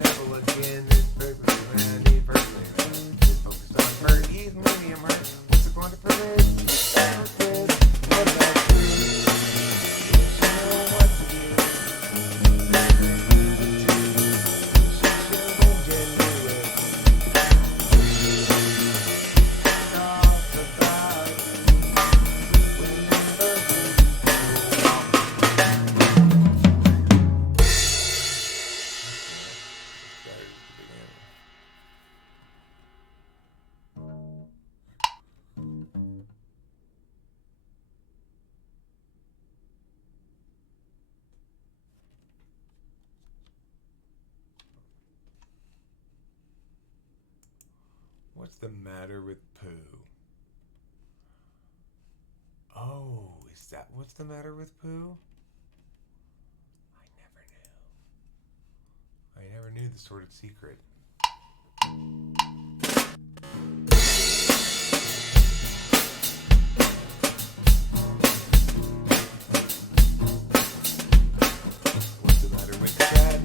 right, never again. It's perfectly man, he's perfectly man. It's focused on her, he's medium hurt. What's it going to prevent? What about you? She know what to do. She should have genuine. Talk about What's the matter with Pooh? Oh, is that what's the matter with Pooh? I never knew the sordid secret. What's the matter with Chad?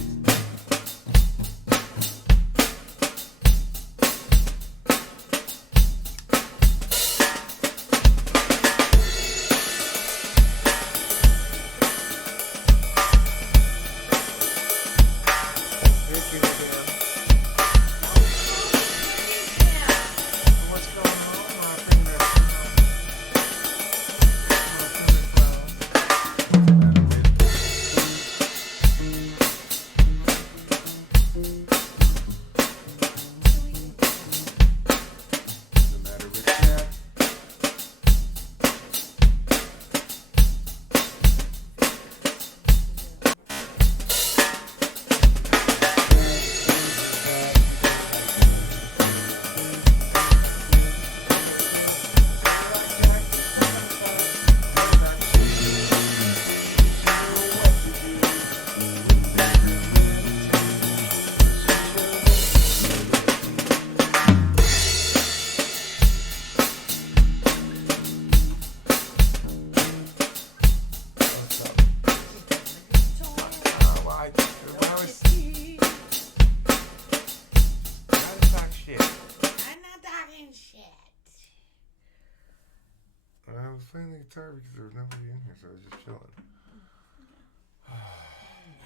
I was playing the guitar because there was nobody in here, so I was just chilling.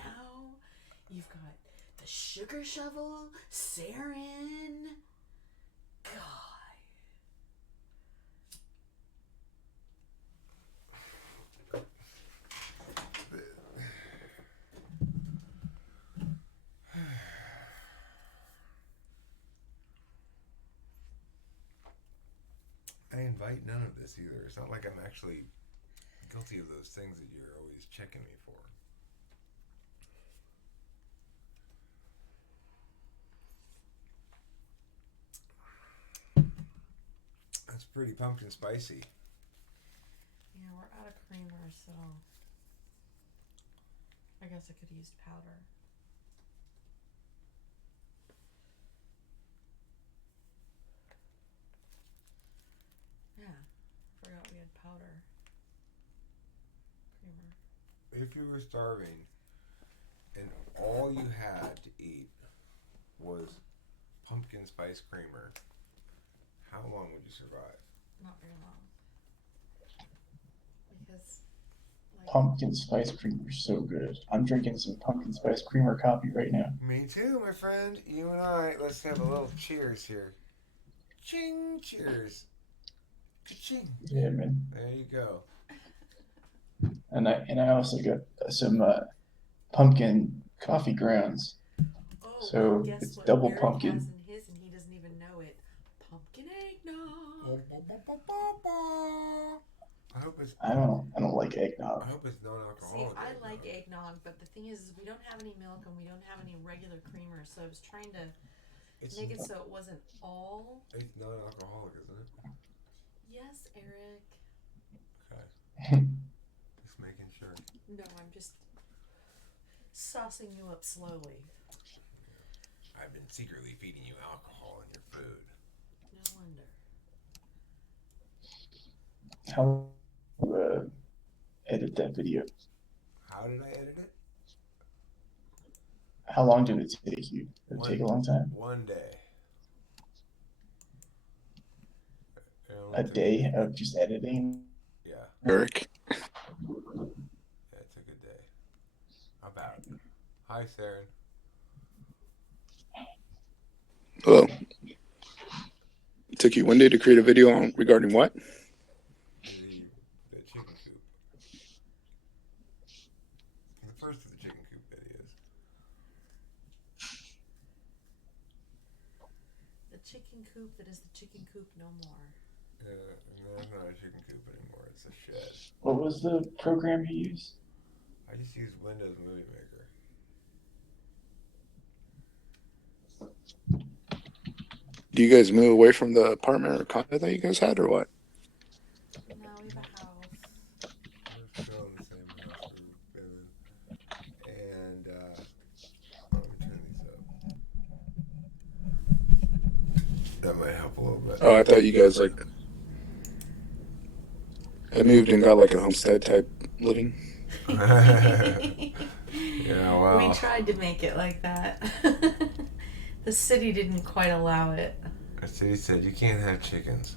Now you've got the sugar shovel, sarin. God. I invite none of this either. It's not like I'm actually guilty of those things that you're always checking me for. That's pretty pumpkin spicy. Yeah, we're out of creamer, so I guess I could use powder. Yeah, I forgot we had powder creamer. If you were starving and all you had to eat was pumpkin spice creamer, how long would you survive? Not very long. Because Pumpkin spice creamer is so good. I'm drinking some pumpkin spice creamer coffee right now. Me too, my friend. You and I. Let's have a little cheers here. Ching, cheers. Ka-ching. Yeah, man. There you go. And I also got some pumpkin coffee grounds. oh, So guess it's what double Eric pumpkin. has in his and he doesn't even know it. Pumpkin eggnog. I hope it's. I don't like eggnog. I hope it's See, non-alcoholic. I eggnog. like eggnog, but the thing is we don't have any milk and we don't have any regular creamer, so I was trying to make it so it wasn't all. It's non-alcoholic, isn't it? Yes, Eric. Okay. Just making sure. No, I'm just saucing you up slowly. I've been secretly feeding you alcohol in your food. No wonder. How edit that video? How did I edit it? How long did it take you? Did it take a long time? One day. It only A took- day of just editing? Yeah, Eric. yeah, it took a day. About. Hi, Saren. Hello. It took you one day to create a video on regarding what? The chicken coop. The first of the chicken coop videos. The chicken coop that is the chicken coop no more. No, it's not a chicken coop anymore. It's a shed. What was the program you used? I just use Windows Movie Maker. Do you guys move away from the apartment or condo that you guys had, or what? No, we have a house. We're still in the same house we've been in. And, let me turn these up. That might help a little bit. Oh, I thought you guys like I moved and got like a homestead type living. Yeah, well. We tried to make it like that. The city didn't quite allow it. The city said you can't have chickens.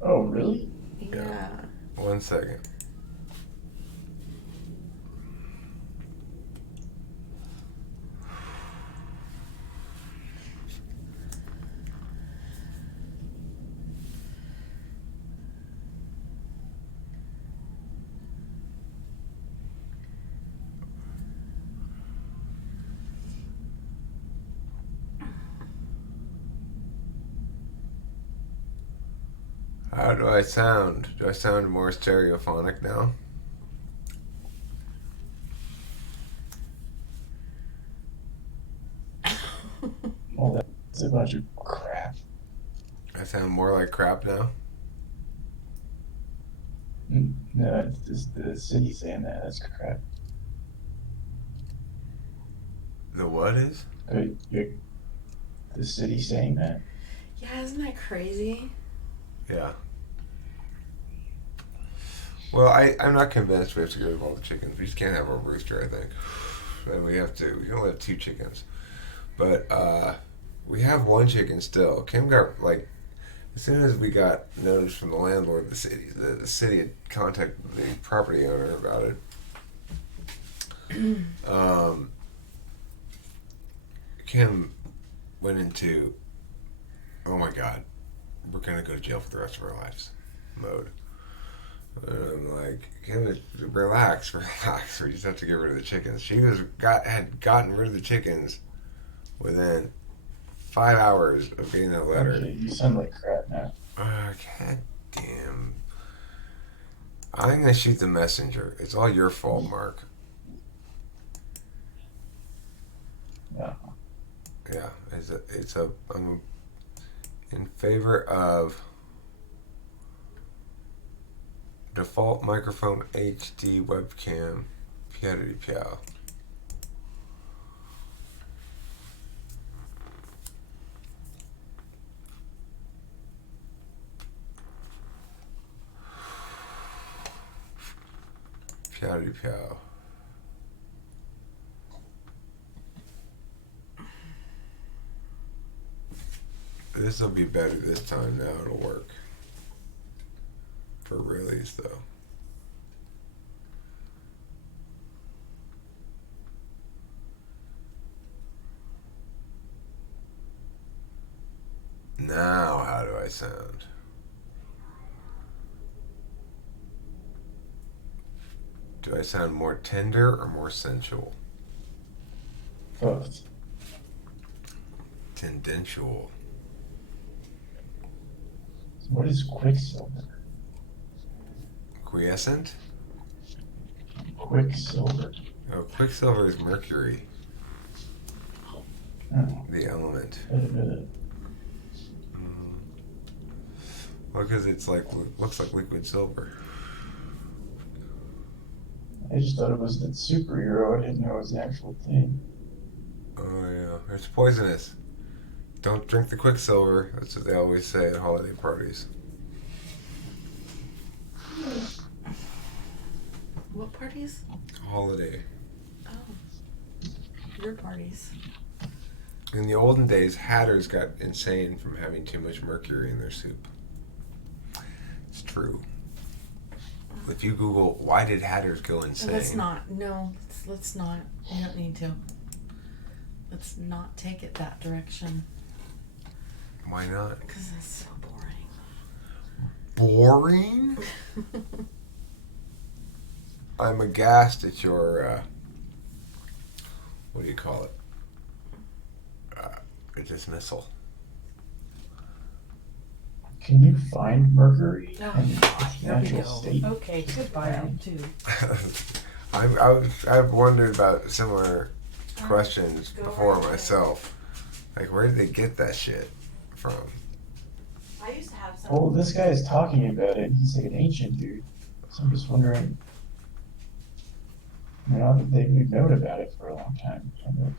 Oh, really? Yeah. 1 second. How do I sound? Do I sound more stereophonic now? Well, that's a bunch of crap. I sound more like crap now? No, it's just the city saying that. That's crap. The what is? The city saying that? Yeah, isn't that crazy? Yeah. Well, I'm not convinced we have to get rid of all the chickens. We just can't have a rooster, I think. And we can only have 2 chickens. But we have 1 chicken still. Kim got, like, as soon as we got notice from the landlord, the city had contacted the property owner about it. Kim went into, oh my God, we're going to go to jail for the rest of our lives mode. And I'm like, Kim, relax. We just have to get rid of the chickens. She had gotten rid of the chickens within 5 hours of getting that letter. Okay, you sound like crap now. God damn. I'm gonna shoot the messenger. It's all your fault, Mark. No. Yeah, I'm in favor of default microphone HD webcam. Piatti Piao. Piatti Piao. This will be better this time. Now it'll work. For realies, though. Now, how do I sound? Do I sound more tender or more sensual? Both. Tendential. What is Quicksilver? Quiescent? Quicksilver. Oh, Quicksilver is Mercury, Oh, the element. wait a minute. Well, because it's like, looks like liquid silver. I just thought it was the superhero. I didn't know it was the actual thing. Oh, yeah. It's poisonous. Don't drink the Quicksilver. That's what they always say at holiday parties. What parties? Holiday. Oh. your parties. In the olden days, hatters got insane from having too much mercury in their soup. It's true. If you Google, why did hatters go insane? Let's not. No, let's not. We don't need to. Let's not take it that direction. Why not? Because it's so boring. Boring? I'm aghast at your, what do you call it? A dismissal. Can you find Mercury Oh, in its here we natural go. state? Okay, goodbye, you too. I've wondered about similar questions Go before right ahead. myself. Like, where did they get that shit from? I used to have some. Well, this guy is talking about it. He's like an ancient dude. So I'm just wondering. You know, we've known about it for a long time. Where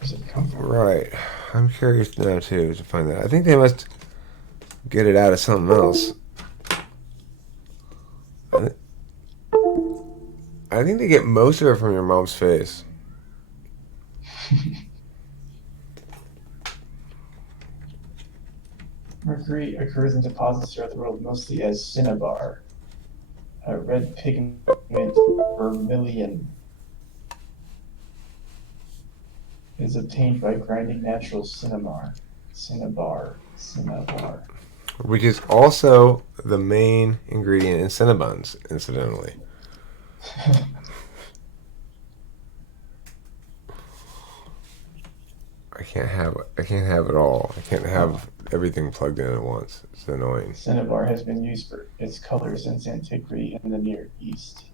does it come from? Right. I'm curious now, too, to find that. I think they must get it out of something else. I think they get most of it from your mom's face. Mercury occurs in deposits throughout the world mostly as cinnabar, a red pigment vermilion. Is obtained by grinding natural cinnabar. Which is also the main ingredient in Cinnabons, incidentally. I can't have it all. I can't have everything plugged in at once. It's annoying. Cinnabar has been used for its color since antiquity in the Near East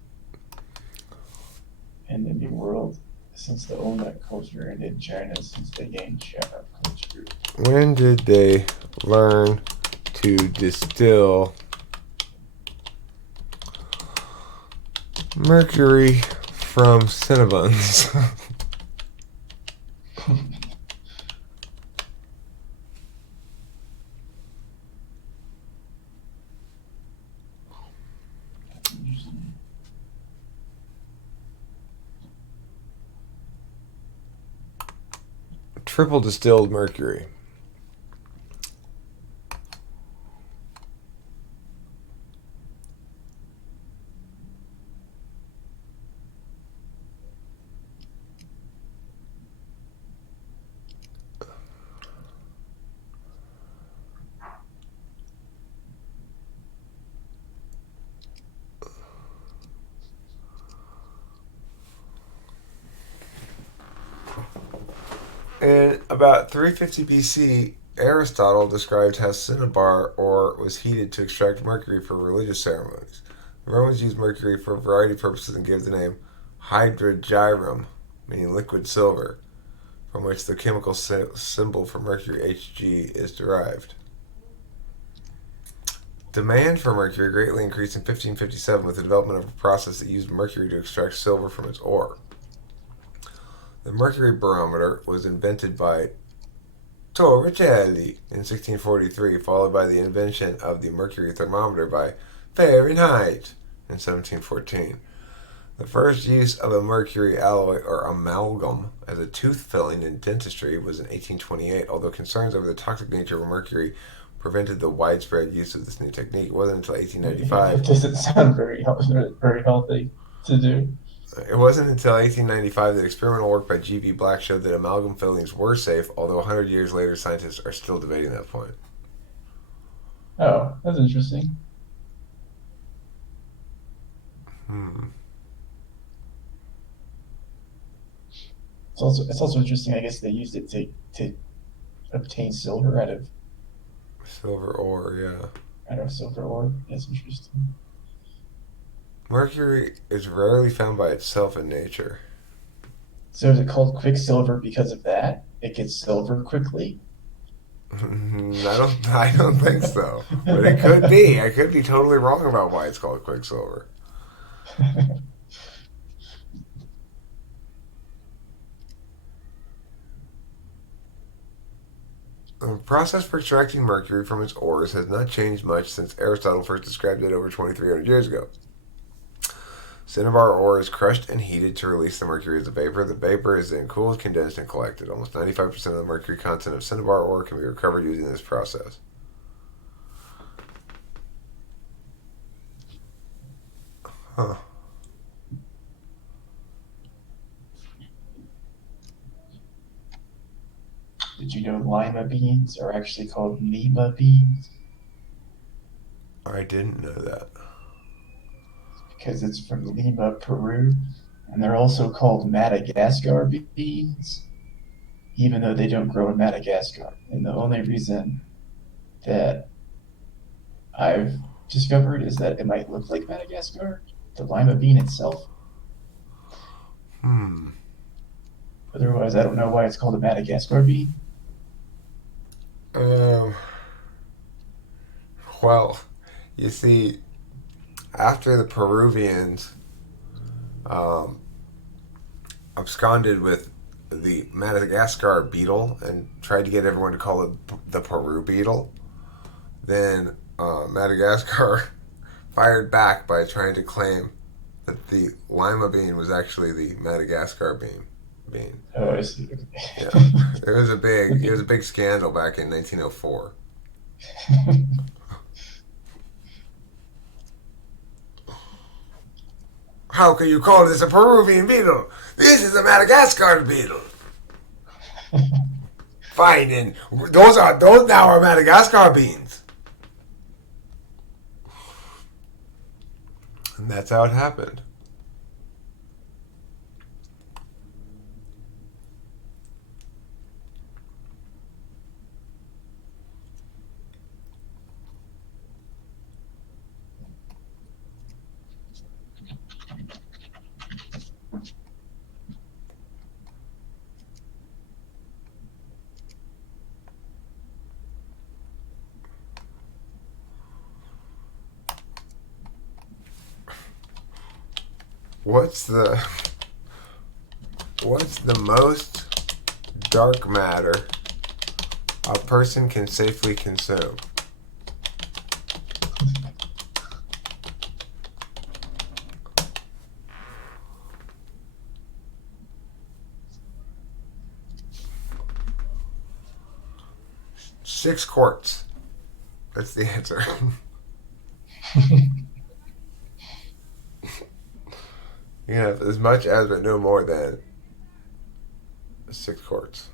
and the New World since the Olmec culture, and in China since they gained China culture. When did they learn to distill mercury from Cinnabons? Triple distilled mercury. In about 350 BC, Aristotle described how cinnabar ore was heated to extract mercury for religious ceremonies. The Romans used mercury for a variety of purposes and gave the name hydrargyrum, meaning liquid silver, from which the chemical symbol for mercury, Hg, is derived. Demand for mercury greatly increased in 1557 with the development of a process that used mercury to extract silver from its ore. The mercury barometer was invented by Torricelli in 1643, followed by the invention of the mercury thermometer by Fahrenheit in 1714. The first use of a mercury alloy or amalgam as a tooth filling in dentistry was in 1828, although concerns over the toxic nature of mercury prevented the widespread use of this new technique. It wasn't until 1895. It doesn't sound very healthy to do. It wasn't until 1895 that experimental work by G.B. Black showed that amalgam fillings were safe, although 100 years later scientists are still debating that point. Oh, that's interesting. It's also interesting, I guess they used it to obtain silver out of Silver ore, yeah. silver ore. That's interesting. Mercury is rarely found by itself in nature. So is it called quicksilver because of that? It gets silver quickly? I don't think so. But it could be. I could be totally wrong about why it's called quicksilver. The process for extracting mercury from its ores has not changed much since Aristotle first described it over 2,300 years ago. Cinnabar ore is crushed and heated to release the mercury as a vapor. The vapor is then cooled, condensed, and collected. Almost 95% of the mercury content of Cinnabar ore can be recovered using this process. Huh. Did you know lima beans are actually called lima beans? I didn't know that. Because it's from Lima, Peru. And they're also called Madagascar beans, even though they don't grow in Madagascar. And the only reason that I've discovered is that it might look like Madagascar, the lima bean itself. Otherwise, I don't know why it's called a Madagascar bean. Well, you see, after the Peruvians absconded with the Madagascar beetle and tried to get everyone to call it the Peru beetle, then Madagascar fired back by trying to claim that the lima bean was actually the Madagascar bean. Oh, I see. Yeah, it was a big scandal back in 1904. How can you call this a Peruvian beetle? This is a Madagascar beetle. Fine, and those now are Madagascar beans. And that's how it happened. What's the most dark matter a person can safely consume? Six quarts. That's the answer. You have as much as, but no more than 6 quarts.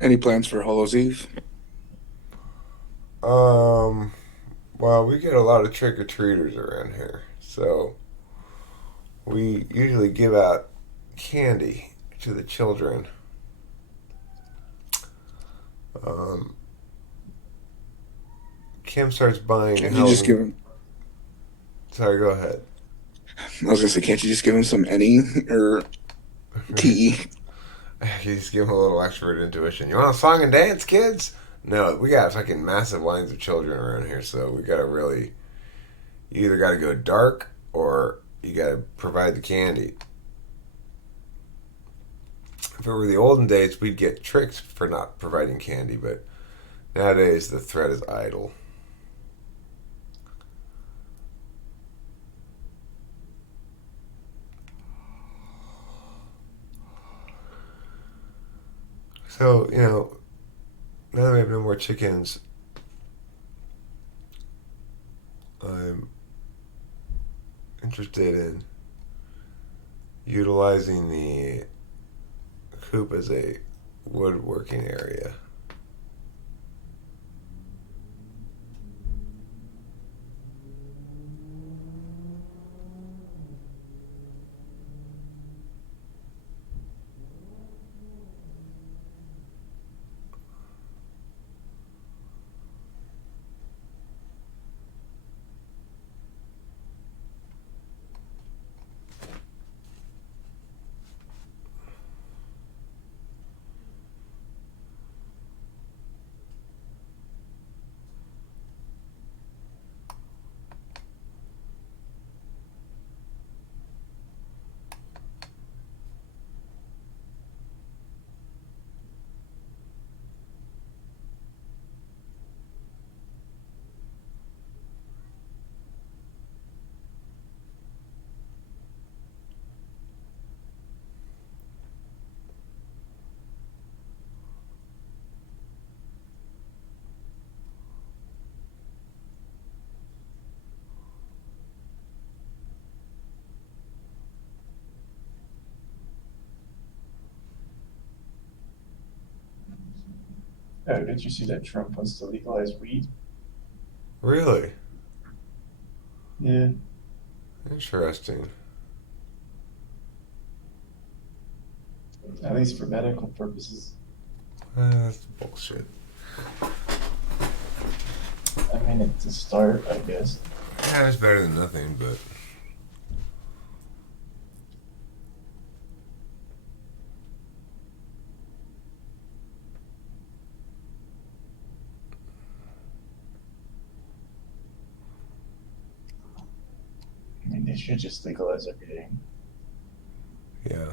Any plans for Hallows Eve? Well, we get a lot of trick-or-treaters around here, so we usually give out candy to the children. Kim starts buying. Can't you just give him? Sorry, go ahead. I was gonna say, can't you just give him some any or tea? You just give them a little extrovert intuition. You want a song and dance, kids? No, we got fucking massive lines of children around here, so we gotta really. You either gotta go dark or you gotta provide the candy. If it were the olden days, we'd get tricked for not providing candy, but nowadays the threat is idle. So, now that we have no more chickens, I'm interested in utilizing the coop as a woodworking area. Oh, did you see that Trump wants to legalize weed? Really? Yeah. Interesting. At least for medical purposes. That's bullshit. I mean, it's a start, I guess. Yeah, it's better than nothing, but I mean, they should just legalize everything. yeah,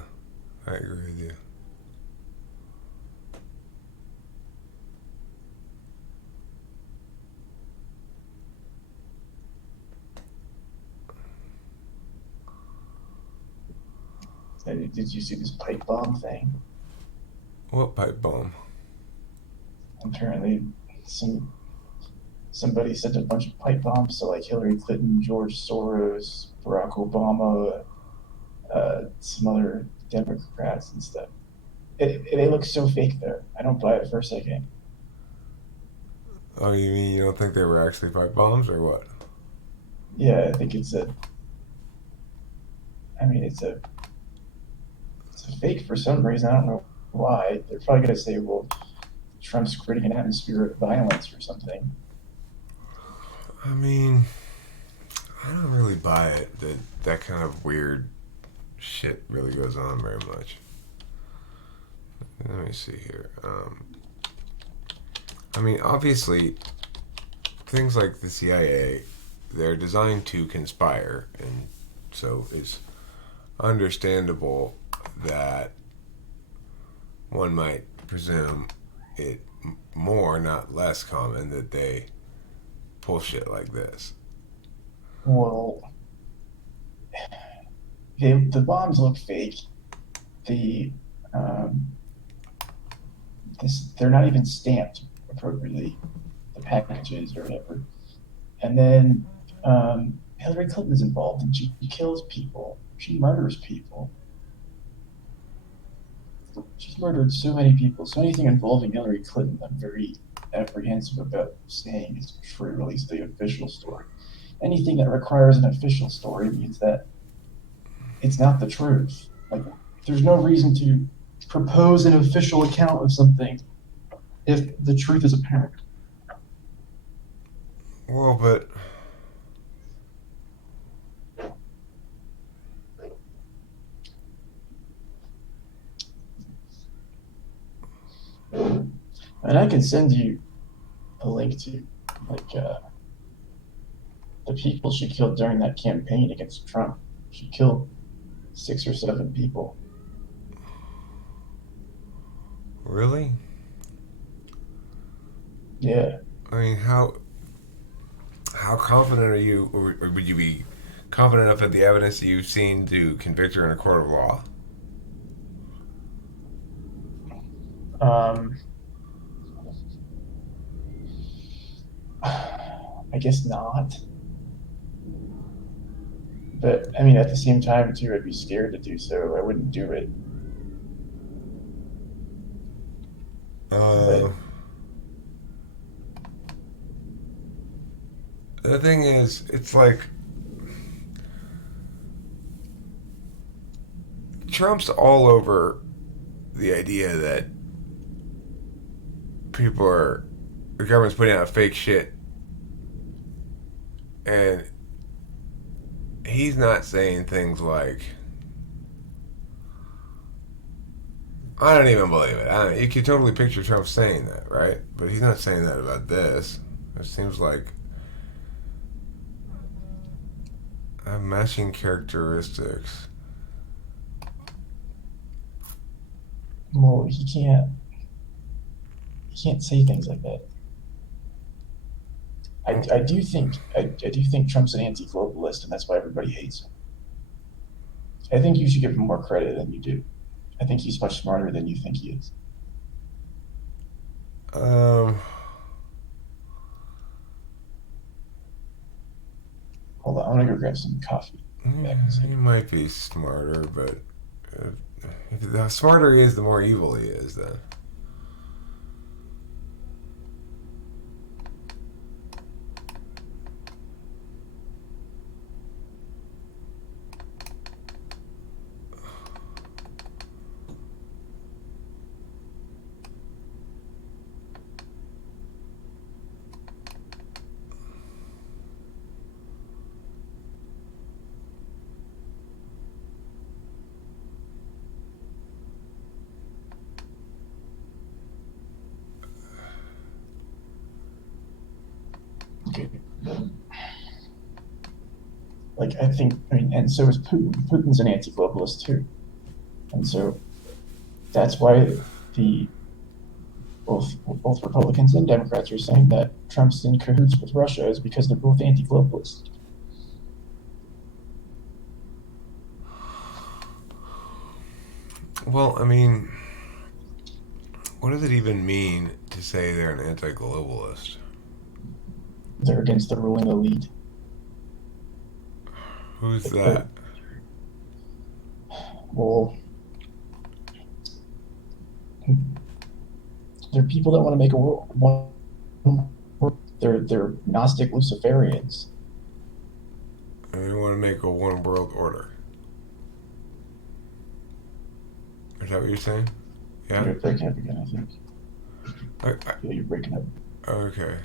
I agree with you. Did you see this pipe bomb thing? What pipe bomb? Apparently, somebody sent a bunch of pipe bombs to like Hillary Clinton, George Soros, Barack Obama, some other Democrats and stuff. They look so fake though. I don't buy it for a second. Oh, you mean you don't think they were actually pipe bombs, or what? Yeah, I think it's a. I mean, it's a fake for some reason. I don't know why. They're probably gonna say, well, Trump's creating an atmosphere of violence or something. I mean, I don't really buy it that that kind of weird shit really goes on very much. Let me see here. I mean, obviously, things like the CIA, they're designed to conspire, and so it's understandable that one might presume it more, not less common, that they pull shit like this. Well, the bombs look fake. The they're not even stamped appropriately, the packages or whatever. And then Hillary Clinton's involved, and she kills people. She murders people. She's murdered so many people. So anything involving Hillary Clinton, I'm very apprehensive about saying is true, at least the official story. Anything that requires an official story means that it's not the truth. Like, there's no reason to propose an official account of something if the truth is apparent. Well, but And I can send you a link to like the people she killed during that campaign against Trump. She killed 6 or 7 people. really? Yeah. I mean, how confident are you, or would you be confident enough of the evidence that you've seen to convict her in a court of law? I guess not. But I mean, at the same time, too, I'd be scared to do so. I wouldn't do it. But The thing is, it's like Trump's all over the idea that the government's putting out fake shit, and he's not saying things like, I don't even believe it. You can totally picture Trump saying that, right? But he's not saying that about this. It seems like matching characteristics. well, he can't say things like that. I do think Trump's an anti-globalist, and that's why everybody hates him. I think you should give him more credit than you do. I think he's much smarter than you think he is. Hold on, I'm gonna go grab some coffee. He might be smarter, but the smarter he is, the more evil he is. Then like I think, I mean, and so is Putin. Putin's an anti-globalist too, and so that's why the both Republicans and Democrats are saying that Trump's in cahoots with Russia is because they're both anti-globalist. Well, I mean, what does it even mean to say they're an anti-globalist? They're against the ruling elite. Who's Like that? well, they're people that want to make a world. They're Gnostic Luciferians. And they want to make a one world order. Is that what you're saying? Yeah? You're breaking up again, I think. I, Yeah, you're breaking up. okay.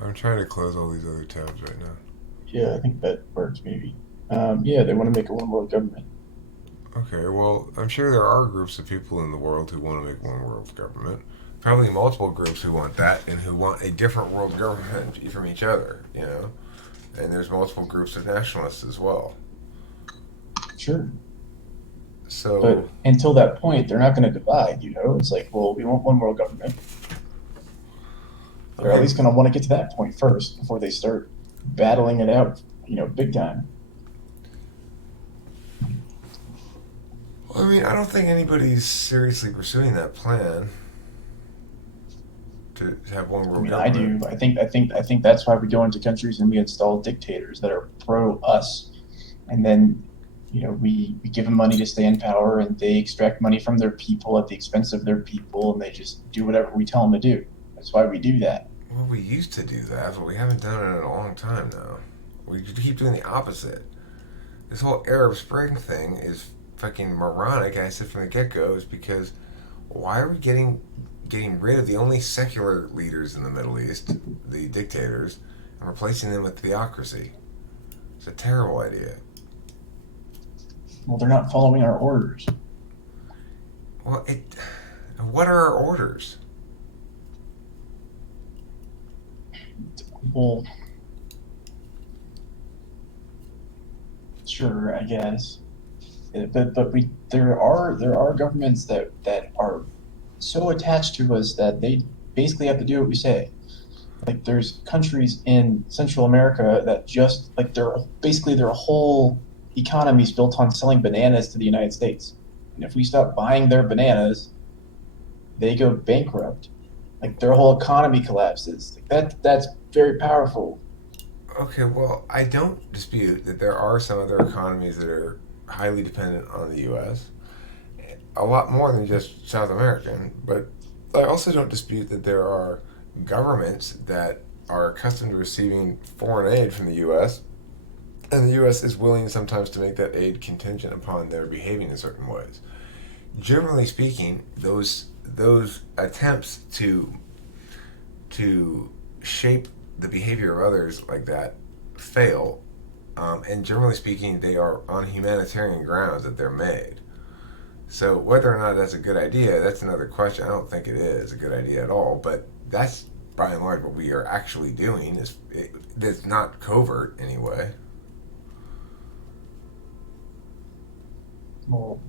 I'm trying to close all these other tabs right now. Yeah, I think that works maybe. Yeah, they want to make a one world government. Okay, well, I'm sure there are groups of people in the world who want to make one world government. Probably multiple groups who want that and who want a different world government from each other, you know? And there's multiple groups of nationalists as well. Sure. So, But until that point, they're not going to divide, you know? It's like, well, we want one world government. They're at least going to want to get to that point first before they start battling it out, you know, big time. I mean, I don't think anybody's seriously pursuing that plan to have one world I mean, government. I do. I think that's why we go into countries and we install dictators that are pro us, and then, you know, we give them money to stay in power, and they extract money from their people at the expense of their people, and they just do whatever we tell them to do. That's why we do that. Well, we used to do that, but we haven't done it in a long time now. We keep doing the opposite. This whole Arab Spring thing is fucking moronic. I said from the get-go is because why are we getting rid of the only secular leaders in the Middle East, the dictators, and replacing them with theocracy? It's a terrible idea. Well, they're not following our orders. Well, what are our orders? Well, sure, I guess. But there are governments that are so attached to us that they basically have to do what we say. Like there's countries in Central America that just like their whole economy is built on selling bananas to the United States. And if we stop buying their bananas, they go bankrupt. Like their whole economy collapses. Like that's very powerful. Okay, well, I don't dispute that there are some other economies that are highly dependent on the U.S. A lot more than just South American, but I also don't dispute that there are governments that are accustomed to receiving foreign aid from the U.S., and the U.S. is willing sometimes to make that aid contingent upon their behaving in certain ways. Generally speaking, those attempts to shape the behavior of others like that fail, and generally speaking, they are on humanitarian grounds that they're made. So whether or not that's a good idea, that's another question. I don't think it is a good idea at all, but that's by and large what we are actually doing. It's not covert anyway. Well,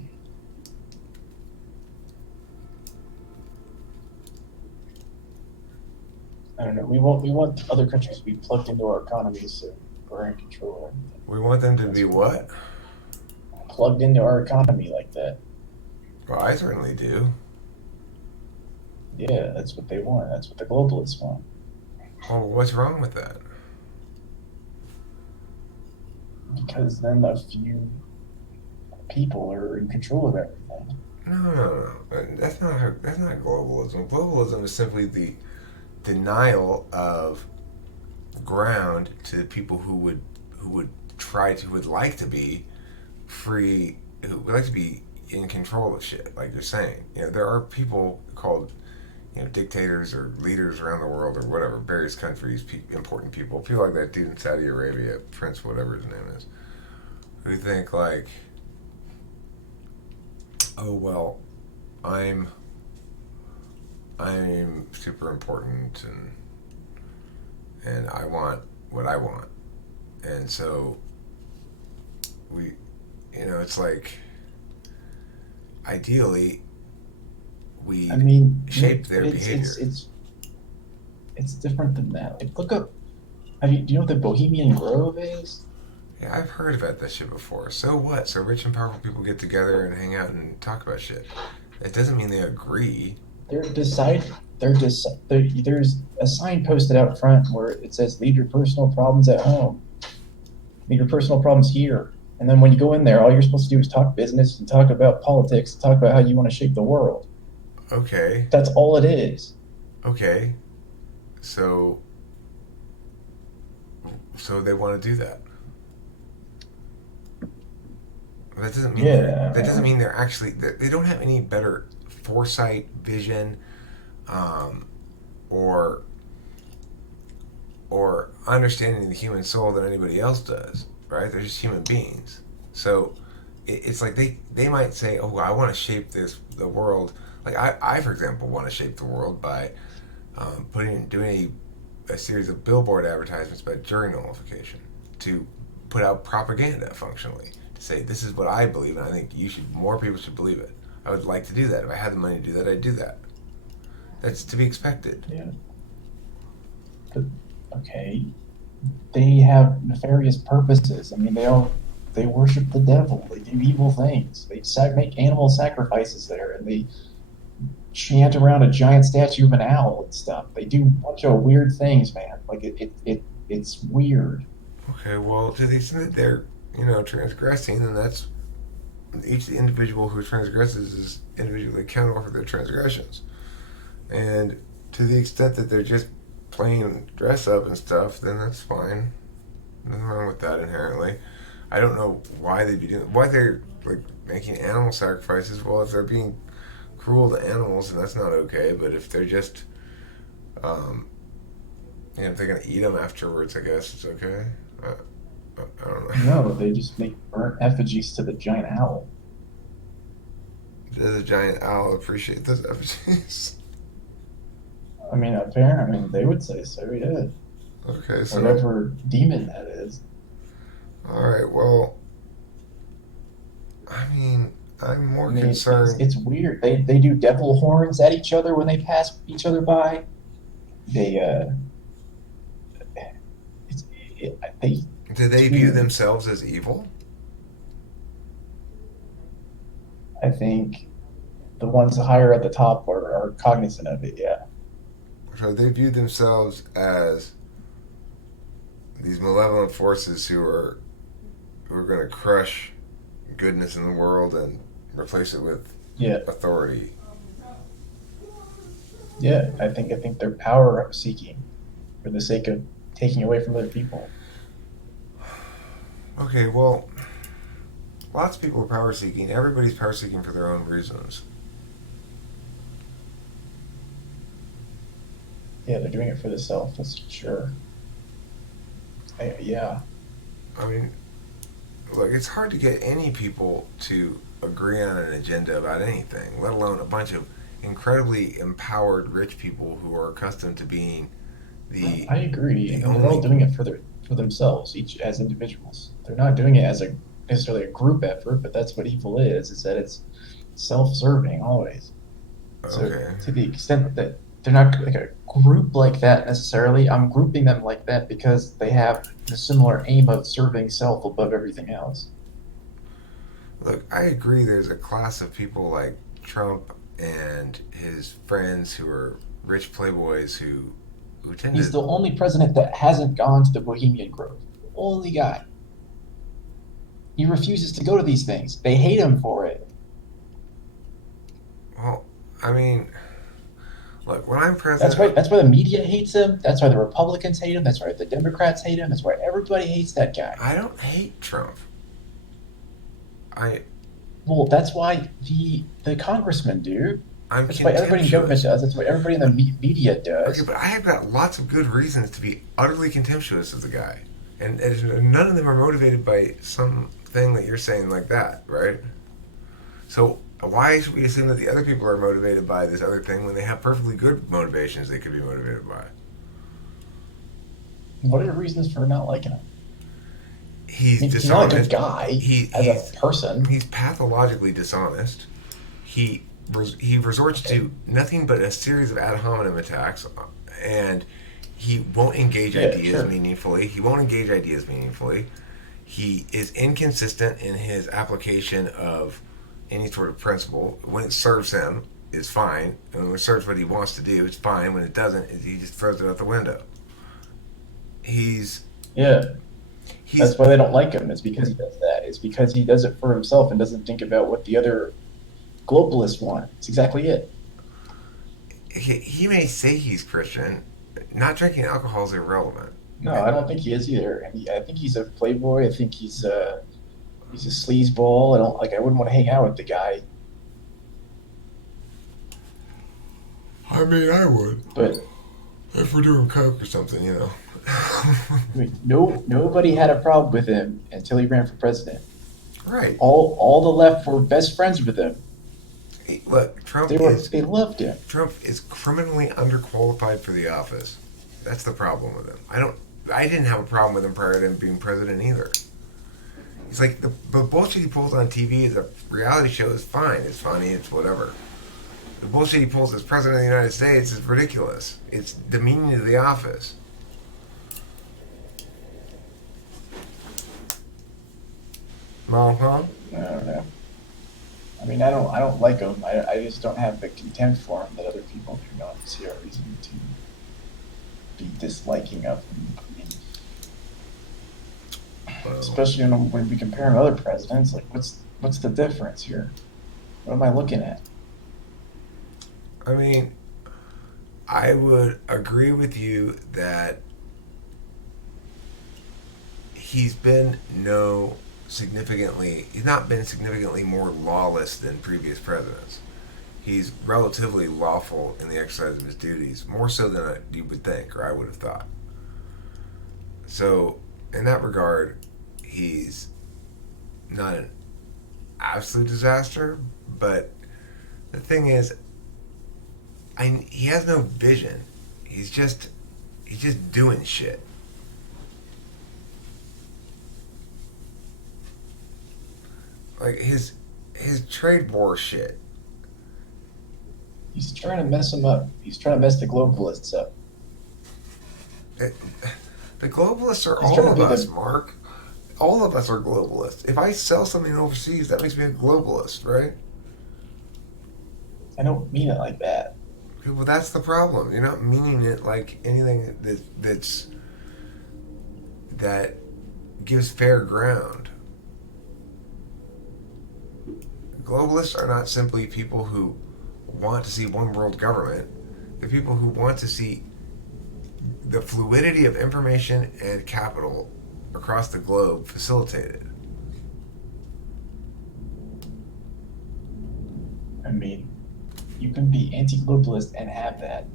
I don't know. We want other countries to be plugged into our economies so we're in control of everything. We want them to be what? Plugged into our economy like that. Well, I certainly do. Yeah, that's what they want. That's what the globalists want. Well, what's wrong with that? Because then a few people are in control of everything. No. That's not globalism. Globalism is simply the denial of ground to people who would who would like to be free, who would like to be in control of shit. Like you're saying, you know, there are people called, you know, dictators or leaders around the world or whatever, various countries, important people like that dude in Saudi Arabia, Prince, whatever his name is, who think like, oh well, I'm super important and I want what I want, and so we, it's like ideally we I mean, shape their it's behavior. it's different than that. Like, look up. Do you know what the Bohemian Grove is? Yeah, I've heard about that shit before. So what? So rich and powerful people get together and hang out and talk about shit. It doesn't mean they agree. They're decide. There's a sign posted out front where it says, "Leave your personal problems at home. Leave your personal problems here." And then when you go in there, all you're supposed to do is talk business and talk about politics, and talk about how you want to shape the world. Okay. That's all it is. Okay. So they want to do that. That doesn't mean they're actually they don't have any better foresight, vision, or understanding the human soul than anybody else does, right? They're just human beings. So it's like they might say, "Oh, I want to shape the world." Like I for example, want to shape the world by doing a series of billboard advertisements about jury nullification to put out propaganda functionally to say this is what I believe and I think more people should believe it. I would like to do that. If I had the money to do that, I'd do that. That's to be expected. Yeah. But okay, they have nefarious purposes. I mean, they worship the devil. They do evil things. They make animal sacrifices there, and they chant around a giant statue of an owl and stuff. They do a bunch of weird things, man. Like it's weird. Okay, well, to the extent that they're transgressing, then that's each individual who transgresses is individually accountable for their transgressions. And to the extent that they're just plain dress up and stuff, then that's fine. Nothing wrong with that inherently. I don't know why they're like making animal sacrifices. Well, if they're being cruel to animals, then that's not okay. But if they're just, if they're gonna eat them afterwards, I guess it's okay. I don't know. No, they just make burnt effigies to the giant owl. Does a giant owl appreciate those effigies? I mean, apparently, they would say so, yeah. Okay, so whatever demon that is. All right, well, I mean, I'm more concerned. It's weird. They do devil horns at each other when they pass each other by. They Do they view themselves as evil? I think the ones higher at the top are cognizant of it. Yeah. So they view themselves as these malevolent forces who are going to crush goodness in the world and replace it with authority. Yeah, I think they're power seeking for the sake of taking away from other people. Okay, well, lots of people are power seeking. Everybody's power seeking for their own reasons. Yeah, they're doing it for the self, that's sure. Yeah. I mean, look, it's hard to get any people to agree on an agenda about anything, let alone a bunch of incredibly empowered rich people who are accustomed to being the. I agree. They're all doing it for themselves, each as individuals. They're not doing it as necessarily a group effort, but that's what evil is that it's self-serving always. So Okay. to the extent that they're not like a group like that necessarily, I'm grouping them like that because they have the similar aim of serving self above everything else. Look, I agree there's a class of people like Trump and his friends who are rich playboys who tend He's the only president that hasn't gone to the Bohemian Grove. Only guy. He refuses to go to these things. They hate him for it. Well, I mean, look, when I'm president. That's why the media hates him. That's why the Republicans hate him. That's why the Democrats hate him. That's why everybody hates that guy. I don't hate Trump. Well, that's why the congressmen do. That's why everybody in government does. That's what everybody in the media does. Okay, but I have got lots of good reasons to be utterly contemptuous of the guy. And none of them are motivated by something that you're saying like that, right? So why should we assume that the other people are motivated by this other thing when they have perfectly good motivations they could be motivated by? What are your reasons for not liking him? He's He's not a good dishonest. guy He as a person. he's pathologically dishonest. He resorts Okay. to nothing but a series of ad hominem attacks, and he won't engage Yeah, ideas sure. meaningfully. He won't engage ideas meaningfully. He is inconsistent in his application of any sort of principle. When it serves him, it's fine, and when it serves what he wants to do, it's fine. When it doesn't, he just throws it out the window. He's Yeah. he's That's why they don't like him. It's because he does that. It's because he does it for himself and doesn't think about what the other globalists want. It's exactly it. he may say he's Christian. Not drinking alcohol is irrelevant. No, I don't think he is either. I think he's a playboy. I think he's a sleazeball. I don't like. I wouldn't want to hang out with the guy. I mean, I would But if we're doing coke or something, you know. I mean, nobody had a problem with him until he ran for president. Right. All the left were best friends with him. Look, They loved him. Trump is criminally underqualified for the office. That's the problem with him. I didn't have a problem with him prior to him being president either. He's like the bullshit he pulls on TV as a reality show is fine. It's funny. It's whatever. The bullshit he pulls as president of the United States is ridiculous. It's demeaning to the office. Mom, huh? I don't know. I mean, I don't like him. I just don't have the contempt for him that other people do. Not see a reason to be disliking of him. I mean, Well, especially when we compare him to other presidents. Like, what's the difference here? What am I looking at? I mean, I would agree with you that he's not been significantly more lawless than previous presidents. He's relatively lawful in the exercise of his duties, more so than you would think, or I would have thought. So, in that regard, he's not an absolute disaster, but the thing is, he has no vision. He's just doing shit. Like his trade war shit. He's trying to mess him up. He's trying to mess the globalists up. The globalists are He's trying all to of be us, Mark. All of us are globalists. If I sell something overseas, that makes me a globalist, right? I don't mean it like that. Okay, well, that's the problem. You're not meaning it like anything that gives fair ground. Globalists are not simply people who want to see one world government. They're people who want to see the fluidity of information and capital across the globe facilitated. I mean, you can be anti-globalist and have that,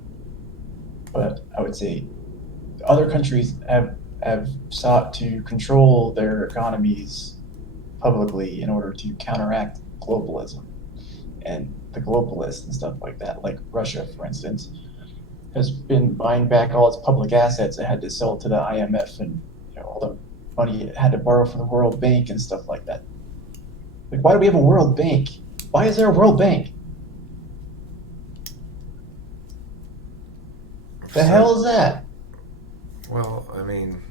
but I would say other countries have sought to control their economies publicly in order to counteract globalism, and the globalists and stuff like that, like Russia, for instance, has been buying back all its public assets it had to sell to the IMF, and all the money it had to borrow from the World Bank and stuff like that. Like, why do we have a World Bank? Why is there a World Bank? The hell is that? Well, I mean,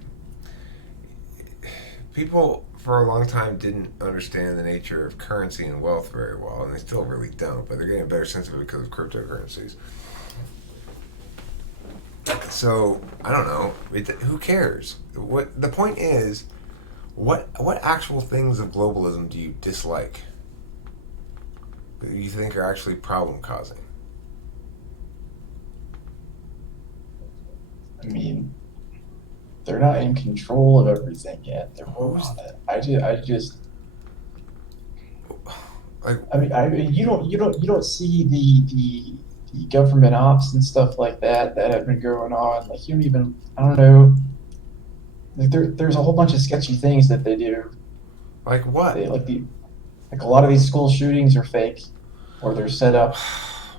people for a long time didn't understand the nature of currency and wealth very well, and they still really don't, but they're getting a better sense of it because of cryptocurrencies. So, I don't know. Who cares? What the point is, what actual things of globalism do you dislike that you think are actually problem causing? I mean, they're not in control of everything yet. They're working on it. I just. Like, I mean, you don't see the government ops and stuff like that have been going on. Like, you don't even, I don't know. Like, there's a whole bunch of sketchy things that they do. like what? They like a lot of these school shootings are fake, or they're set up,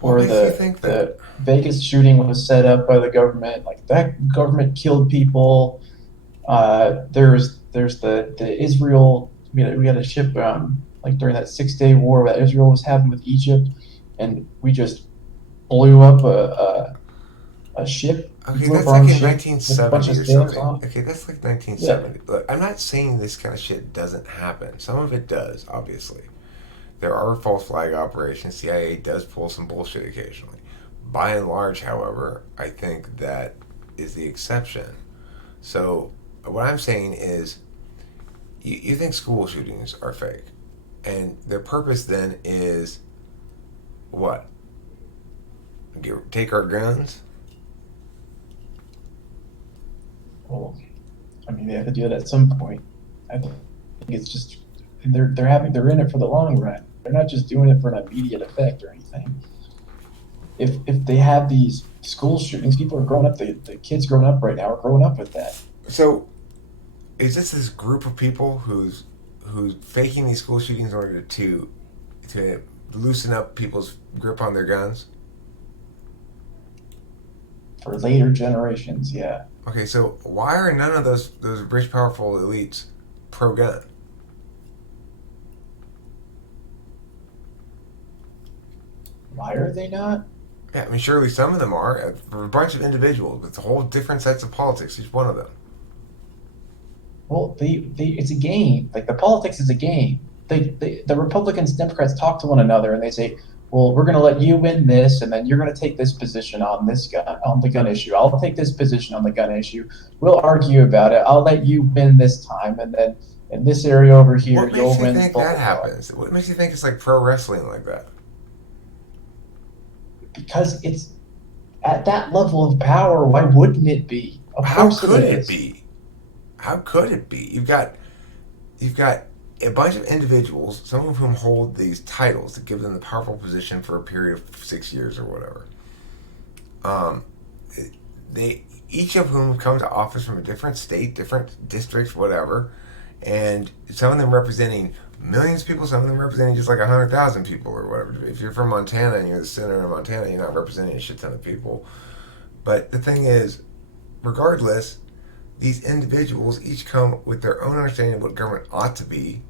What or makes you think the that? Vegas shooting was set up by the government. Like, that government killed people. there's the Israel. We had a ship like during that 6 Day War that Israel was having with Egypt, and we just blew up a ship. We Okay, blew up that's our like own in ship with a bunch 1970 of or sailors something. on it. Okay, that's like Yeah, 1970. Look, I'm not saying this kind of shit doesn't happen. Some of it does, obviously. There are false flag operations. CIA does pull some bullshit occasionally. By and large, however, I think that is the exception. So, what I'm saying is, you think school shootings are fake. And their purpose then is what? Take our guns? well, I mean, they have to do it at some point. I think it's just they're in it for the long run. They're not just doing it for an immediate effect or anything. If they have these school shootings, people are growing up. The kids growing up right now are growing up with that. So, is this group of people who's faking these school shootings in order to loosen up people's grip on their guns? For later generations, yeah. Okay, so why are none of those rich, powerful elites pro gun? Why are they not? Yeah, I mean, surely some of them are. For a bunch of individuals with whole different sets of politics, each one of them. Well, it's a game. Like the politics is a game. The Republicans, Democrats talk to one another and they say, "Well, we're going to let you win this, and then you're going to take this position on the gun issue. I'll take this position on the gun issue. We'll argue about it. I'll let you win this time, and then in this area over here, What you'll makes you win." think Blah, that blah, blah. happens? What makes you think it's like pro wrestling like that? Because it's at that level of power. Why wouldn't it be? Of How course could it it is. be? How could it be? You've got a bunch of individuals, some of whom hold these titles that give them the powerful position for a period of 6 years or whatever. Um, they each of whom come to office from a different state, different districts, whatever, and some of them representing millions of people, some of them representing just like 100,000 people or whatever. If you're from Montana and you're the senator of Montana, you're not representing a shit ton of people. But the thing is, regardless, these individuals each come with their own understanding of what government ought to be,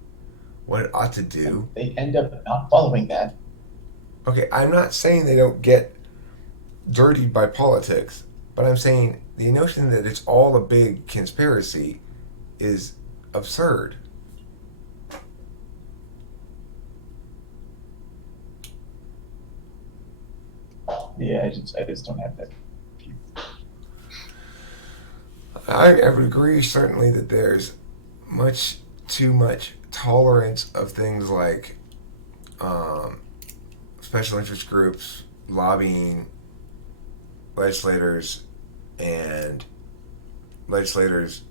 what it ought to do. They end up not following that. Okay, I'm not saying they don't get dirtied by politics, but I'm saying the notion that it's all a big conspiracy is absurd. Yeah, I just don't have that. I would agree certainly that there's much too much tolerance of things like special interest groups, lobbying, legislators, and legislators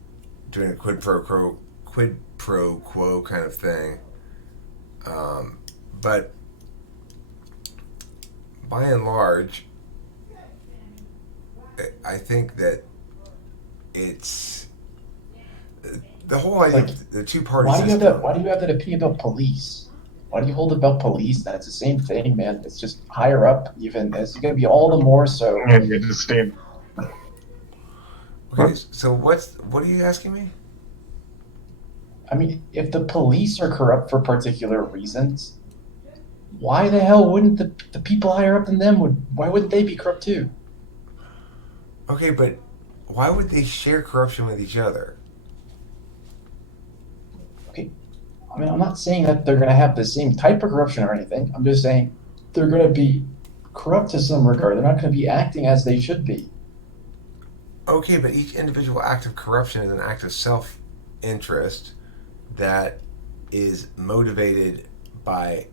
doing a quid pro quo kind of thing. But by and large, I think that it's the whole idea Like, of the two-party why do you have system. that? Why do you have that opinion about police? Why do you hold it about police? That it's the same thing, man. It's just higher up. Even it's going to be all the more so. And you just need Okay, so what are you asking me? I mean, if the police are corrupt for particular reasons, why the hell wouldn't the people higher up than them why wouldn't they be corrupt too? Okay, but why would they share corruption with each other? Okay, I mean, I'm not saying that they're going to have the same type of corruption or anything. I'm just saying they're going to be corrupt to some regard. They're not going to be acting as they should be. Okay, but each individual act of corruption is an act of self-interest that is motivated by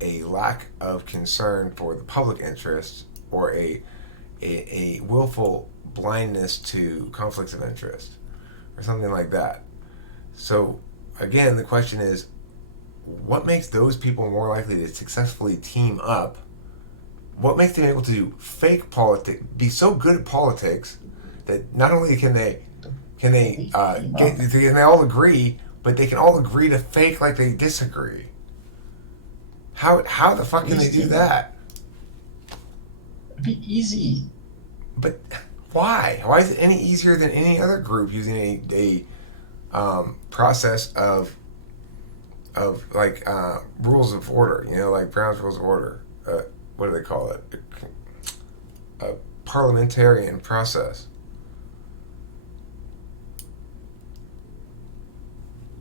a lack of concern for the public interest or a willful blindness to conflicts of interest or something like that. So again, the question is, what makes those people more likely to successfully team up? What makes them able to do fake politics, be so good at politics that not only can they all agree, but they can all agree to fake like they disagree? How the fuck can they do that? It'd be easy. But why? Why is it any easier than any other group using a process of like rules of order. You know, like Brown's Rules of Order. What do they call it? A parliamentarian process.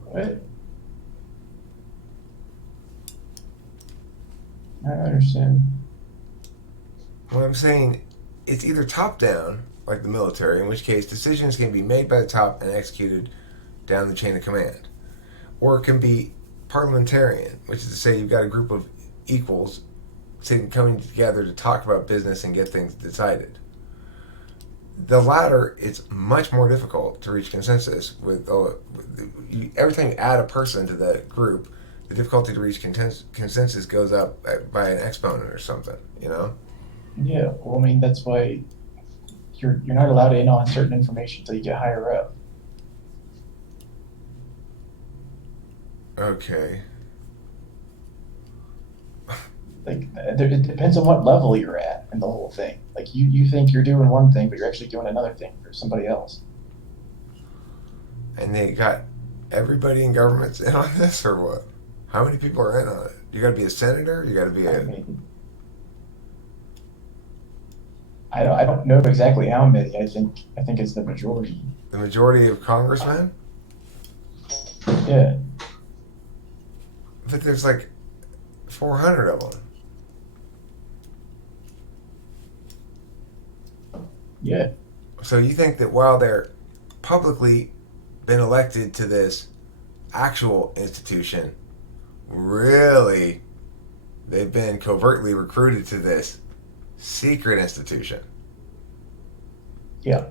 What? I don't understand. Well, I'm saying it's either top down, like the military, in which case decisions can be made by the top and executed down the chain of command, or it can be parliamentarian, which is to say you've got a group of equals coming together to talk about business and get things decided. The latter, it's much more difficult to reach consensus with. Every time you add a person to the group, the difficulty to reach consensus goes up by an exponent or something. You know. Yeah, well, I mean, that's why you're not allowed in on certain information until you get higher up. Okay. Like, it depends on what level you're at in the whole thing. Like, you think you're doing one thing, but you're actually doing another thing for somebody else. And they got everybody in government's in on this, or what? How many people are in on it? You got to be a senator. You got to be a. I don't know exactly how many. I think it's the majority. The majority of congressmen. Yeah. But there's like 400 of them. Yeah. So you think that while they're publicly been elected to this actual institution, really they've been covertly recruited to this secret institution? Yeah.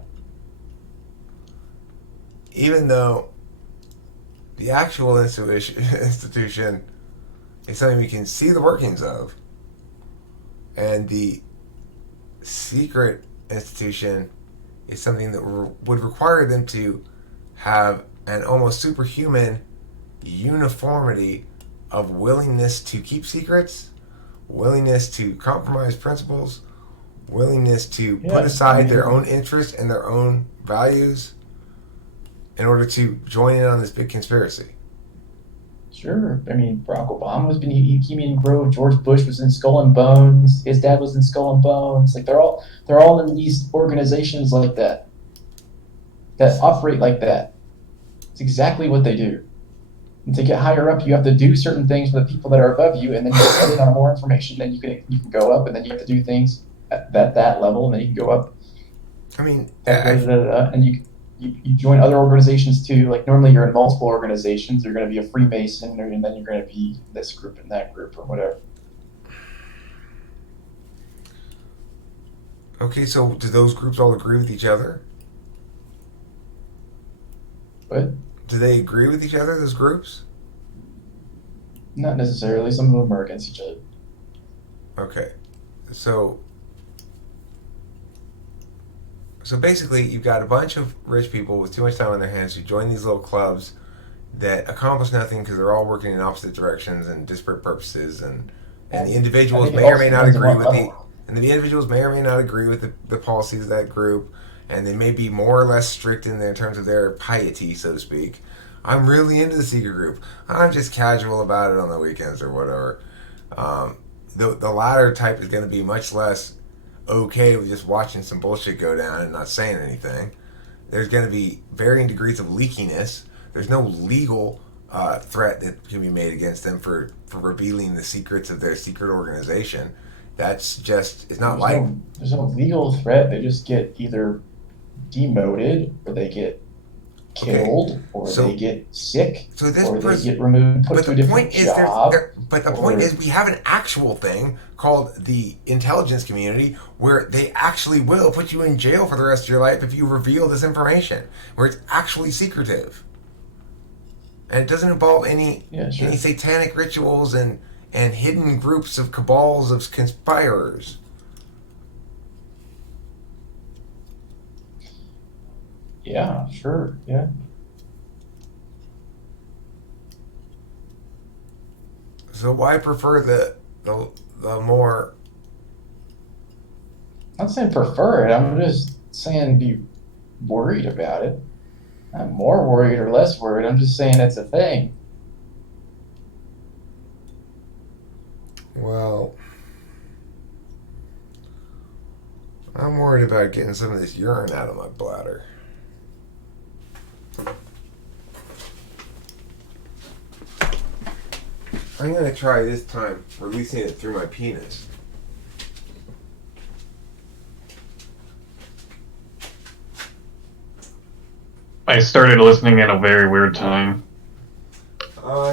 Even though the actual institution is something we can see the workings of, and the secret institution is something that would require them to have an almost superhuman uniformity of willingness to keep secrets, willingness to compromise principles, willingness to put aside their own interests and their own values in order to join in on this big conspiracy. Sure. I mean, Barack Obama was he in Grove. George Bush was in Skull and Bones. His dad was in Skull and Bones. Like they're all in these organizations like that operate like that. It's exactly what they do. And to get higher up, you have to do certain things for the people that are above you, and then you get in on more information. Then you can go up, and then you have to do things at that level, and then you can go up. I mean, and you join other organizations too. Like normally you're in multiple organizations. You're going to be a Freemason, and then you're going to be this group and that group or whatever. Okay, so do those groups all agree with each other? What? Do they agree with each other, those groups? Not necessarily. Some of them are against each other. Okay. So basically, you've got a bunch of rich people with too much time on their hands who join these little clubs that accomplish nothing because they're all working in opposite directions and disparate purposes, and the individuals may or may not agree with the policies of that group, and they may be more or less strict in terms of their piety, so to speak. I'm really into the secret group. I'm just casual about it on the weekends or whatever. The latter type is going to be much less okay with just watching some bullshit go down and not saying anything. There's going to be varying degrees of leakiness. There's no legal threat that can be made against them for revealing the secrets of their secret organization. That's just, it's not there's no legal threat. They just get either demoted, or they get killed, or they get sick, or they get removed, put to a different job. But the point is, we have an actual thing called the intelligence community where they actually will put you in jail for the rest of your life if you reveal this information, where it's actually secretive. And it doesn't involve any satanic rituals and hidden groups of cabals of conspirers. Yeah, sure, yeah. So why prefer the more? I'm not saying prefer it. I'm just saying be worried about it. I'm more worried or less worried. I'm just saying it's a thing. Well, I'm worried about getting some of this urine out of my bladder. I'm going to try this time releasing it through my penis. I started listening at a very weird time.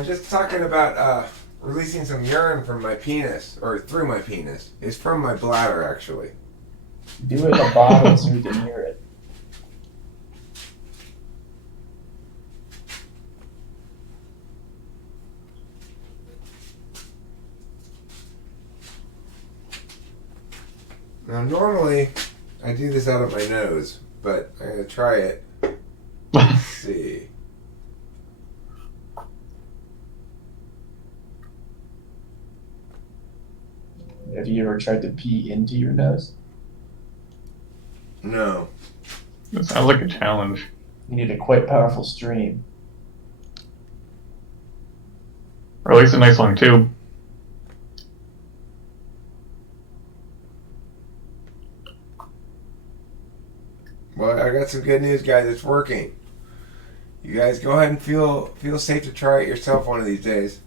Just talking about releasing some urine from my penis, or through my penis. It's from my bladder, actually. Do it in a bottle so we can hear it. Now, normally, I do this out of my nose, but I'm going to try it. Let's see. Have you ever tried to pee into your nose? No. It sounds like a challenge. You need a quite powerful stream. Or at least a nice long tube. Well, I got some good news, guys. It's working. You guys go ahead and feel safe to try it yourself one of these days.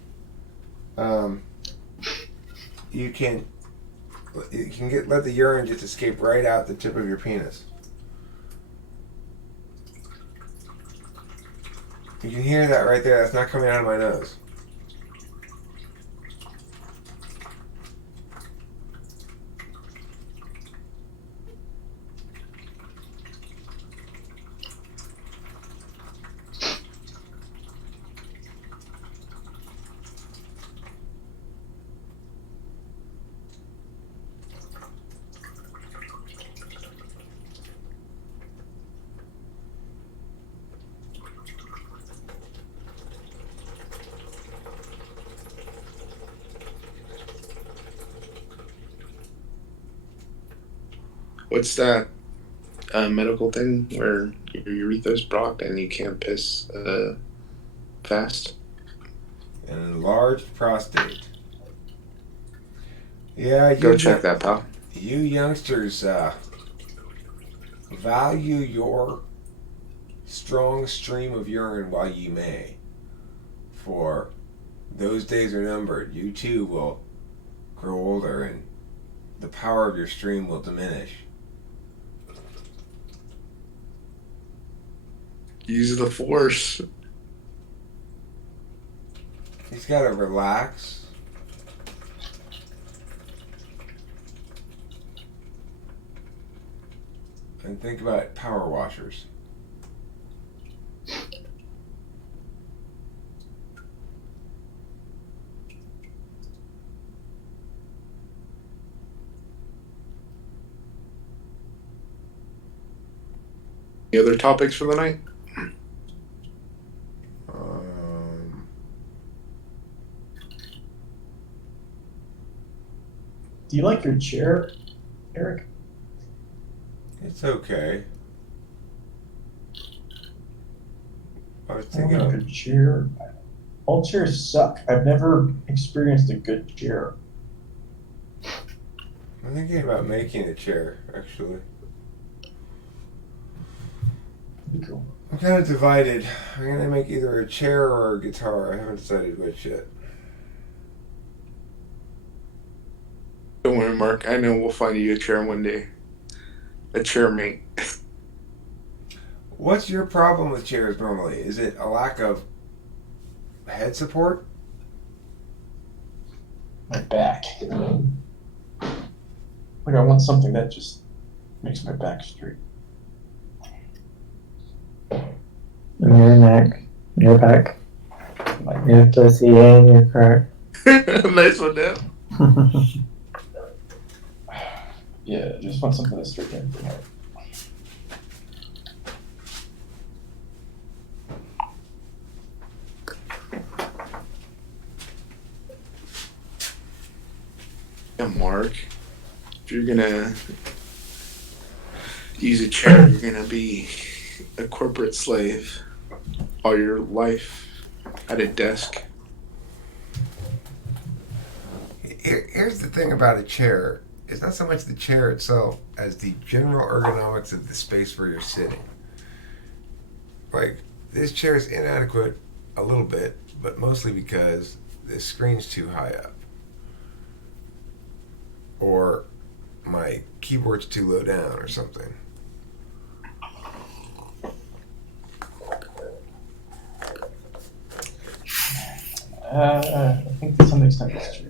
You can let the urine just escape right out the tip of your penis. You can hear that right there. That's not coming out of my nose. What's that medical thing where your urethra's blocked and you can't piss fast? An enlarged prostate. Yeah, Go check that, pal. You youngsters value your strong stream of urine while ye may, for those days are numbered. You too will grow older and the power of your stream will diminish. Use the force. He's got to relax. And think about power washers. Any other topics for the night? Do you like your chair, Eric? It's okay. I was I don't thinking like of, a chair. All chairs suck. I've never experienced a good chair. I'm thinking about making a chair, actually. Pretty cool. I'm kind of divided. I'm going to make either a chair or a guitar. I haven't decided which yet. Don't worry, Mark. I know we'll find you a chair one day. A chair mate. What's your problem with chairs normally? Is it a lack of head support? My back. Like I want something that just makes my back straight. Your neck, your back, your pussy, and your crack. Nice one, Dan. Yeah, just want something to straighten everything out. Yeah, Mark. If you're gonna use a chair, you're gonna be a corporate slave all your life at a desk. Here's the thing about a chair. It's not so much the chair itself as the general ergonomics of the space where you're sitting. Like, this chair is inadequate a little bit, but mostly because the screen's too high up. Or my keyboard's too low down or something. I think to some extent it's true.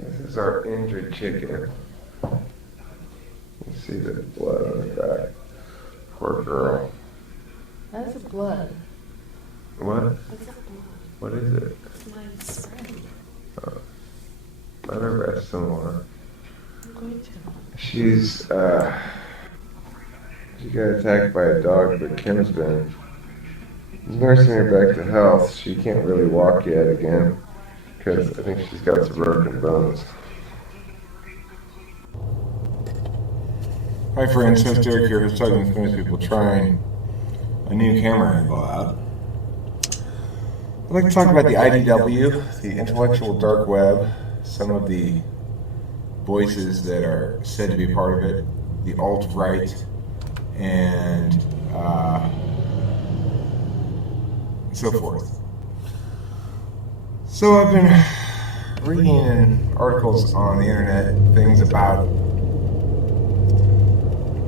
This is our injured chicken. You see the blood on her back. Poor girl. That's a blood. What? That's a blood. What is it? It's my spray. Let her rest some more. I'm going to. She got attacked by a dog, but Kim's been nursing her back to health. She can't really walk yet again, because I think she's got some broken bones. Hi friends, host Derek here, who's talking to famous people trying a new camera angle out. I'd like to talk about the IDW, the intellectual dark web, some of the voices that are said to be part of it, the alt-right, and so forth. So I've been reading articles on the internet, things about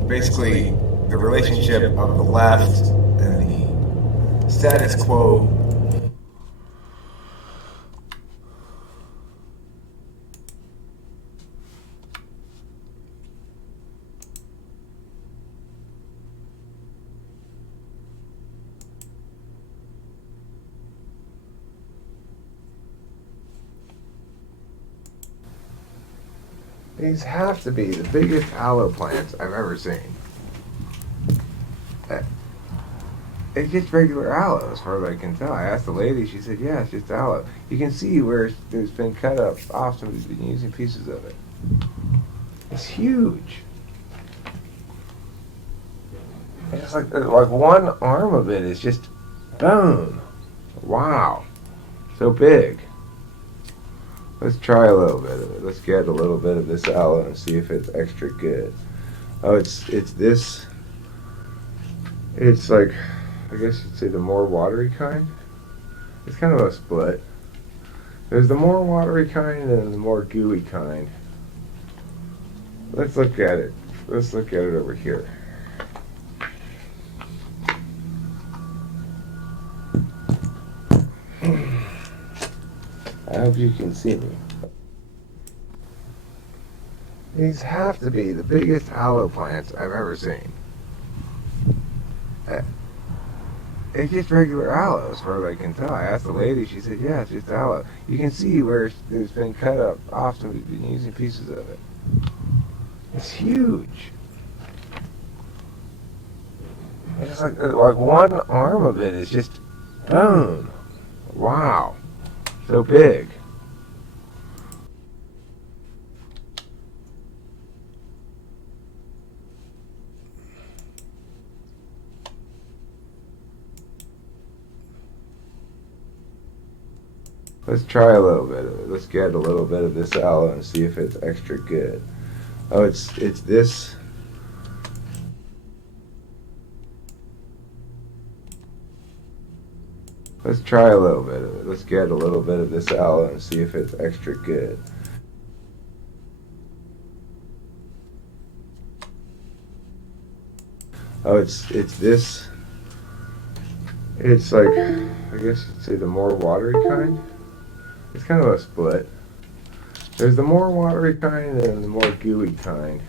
basically the relationship of the left and the status quo. These have to be the biggest aloe plants I've ever seen. It's just regular aloe, as far as I can tell. I asked the lady, she said, yeah, it's just aloe. You can see where there's been cut up. Often we've been using pieces of it. It's huge. It's like one arm of it is just, boom. Wow. So big. Let's try a little bit of it. Let's get a little bit of this aloe and see if it's extra good. Oh, it's this. It's like, I guess you'd say the more watery kind. It's kind of a split. There's the more watery kind and the more gooey kind. Let's look at it. Let's look at it over here. I hope you can see me. These have to be the biggest aloe plants I've ever seen. It's just regular aloe, as far as I can tell. I asked the lady, she said, yeah, it's just aloe. You can see where there's been cut up. Often we've been using pieces of it. It's huge. It's like one arm of it is just, boom. Wow. So big. Let's try a little bit of it. Let's get a little bit of this aloe and see if it's extra good. Oh, it's this. Let's try a little bit of it. Let's get a little bit of this aloe and see if it's extra good. Oh, it's this. It's like, I guess you'd say the more watery kind. It's kind of a split. There's the more watery kind and the more gooey kind.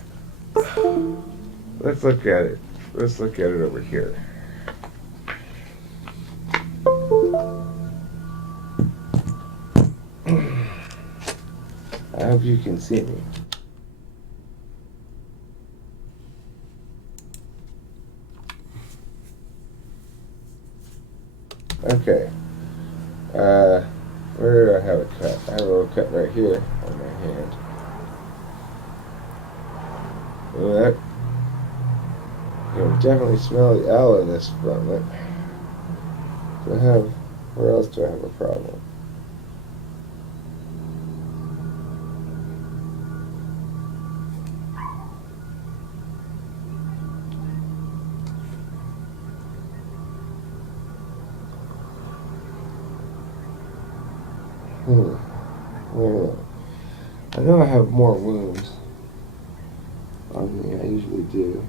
Let's look at it. Let's look at it over here. I hope you can see me. Okay. Where do I have a cut? I have a little cut right here on my hand. Well, that, you can definitely smell the aloe-ness from it. Do I have, where else do I have a problem? I know I have more wounds on me. I usually do.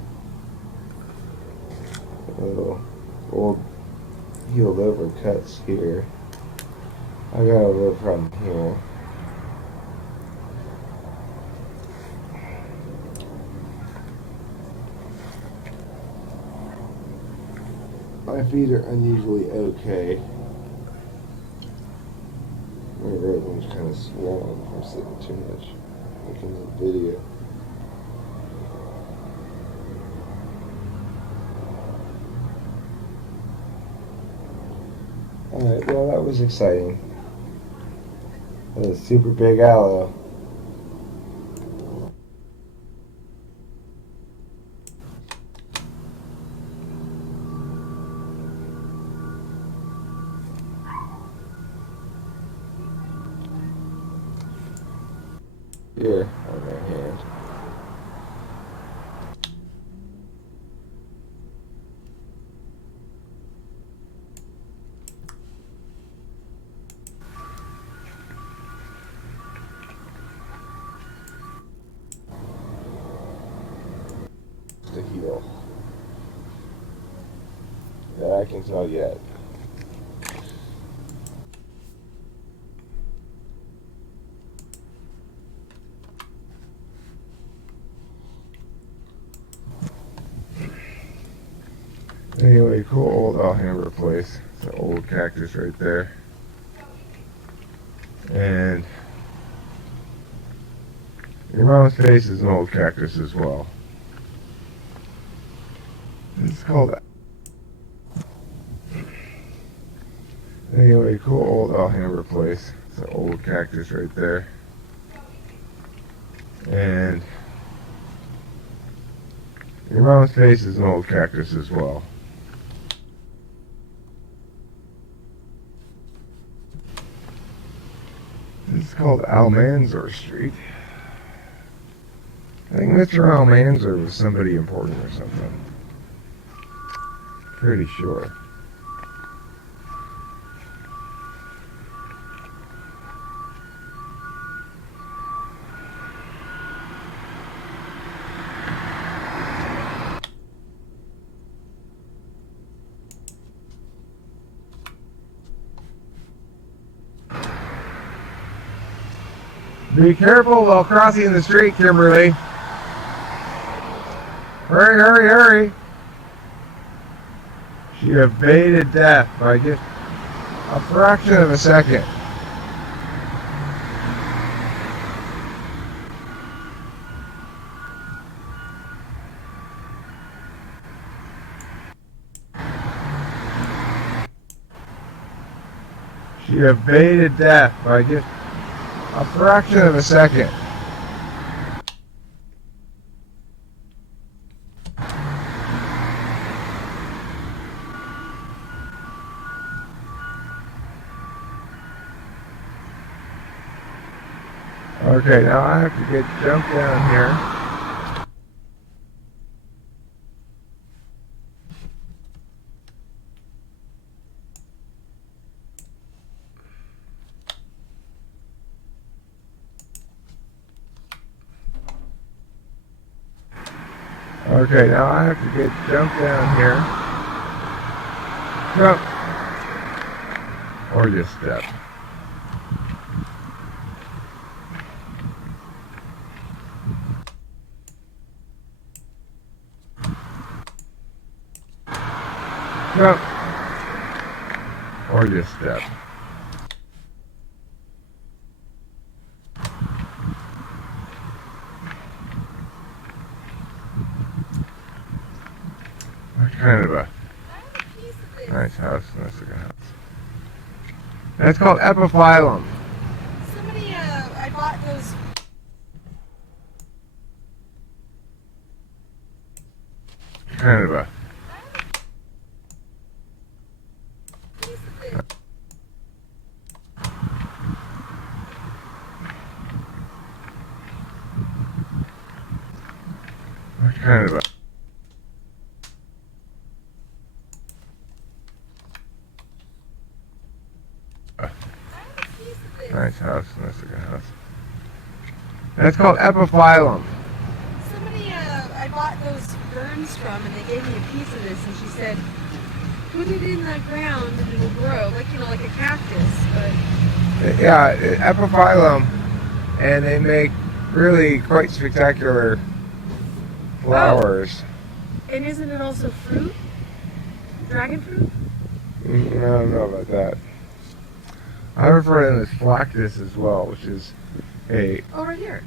Little old healed over cuts here. I got a little problem here. My feet are unusually okay. My right one's kind of swollen from sitting too much looking at the video. Alright, well that was exciting. That was super big aloe. Here on my hand. To heal. That I can tell yet. Anyway, cool old Alhambra place. It's an old cactus right there. And your mom's face is an old cactus as well. It's called... Anyway, cool old Alhambra place. It's an old cactus right there. And your mom's face is an old cactus as well. It's called Almanzor Street. I think Mr. Almanzor was somebody important or something. Pretty sure. Be careful while crossing the street, Kimberly. Hurry, hurry, hurry. She evaded death by just a fraction of a second. She evaded death by just a fraction of a second. Okay, now I have to jump down here. Okay, now I have to jump down here. Jump. Or just step. Jump. Or just step. That's kind of a nice house, nice looking house. That's called epiphyllum. Somebody, I bought those. Kind of a kind of a nice house, nice looking house. That's called epiphyllum. Somebody, I bought those ferns from, and they gave me a piece of this, and she said, put it in the ground and it'll grow, like, you know, like a cactus, but... Yeah, epiphyllum, and they make really quite spectacular flowers. And isn't it also fruit? Dragon fruit? I don't know about that. I refer to them as flactus as well, which is a... Oh, right here.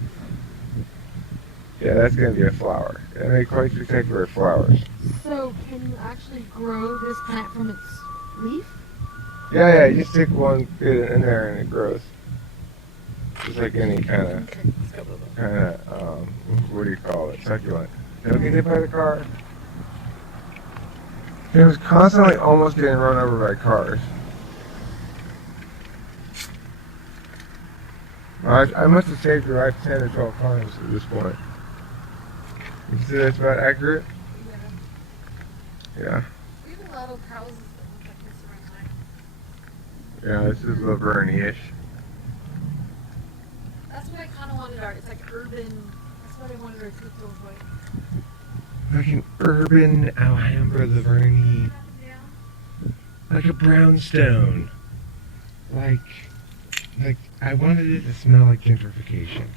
Yeah, that's going to be a flower. They make quite spectacular flowers. So, can you actually grow this plant from its leaf? Yeah, you stick one bit in there and it grows. Just like any kind of, what do you call it? Succulent. Don't get hit by the car. He was constantly almost getting run over by cars. I must have saved your life 10 or 12 times at this point. You see that's about accurate? Yeah. We have a lot of houses that look like this around Yeah, this is Laverne-ish. That's what I kind of wanted it's like urban, that's what I wanted our kids to avoid. Like an urban Alhambra Laverne, Yeah. like a brownstone. Like I wanted it to smell like gentrification.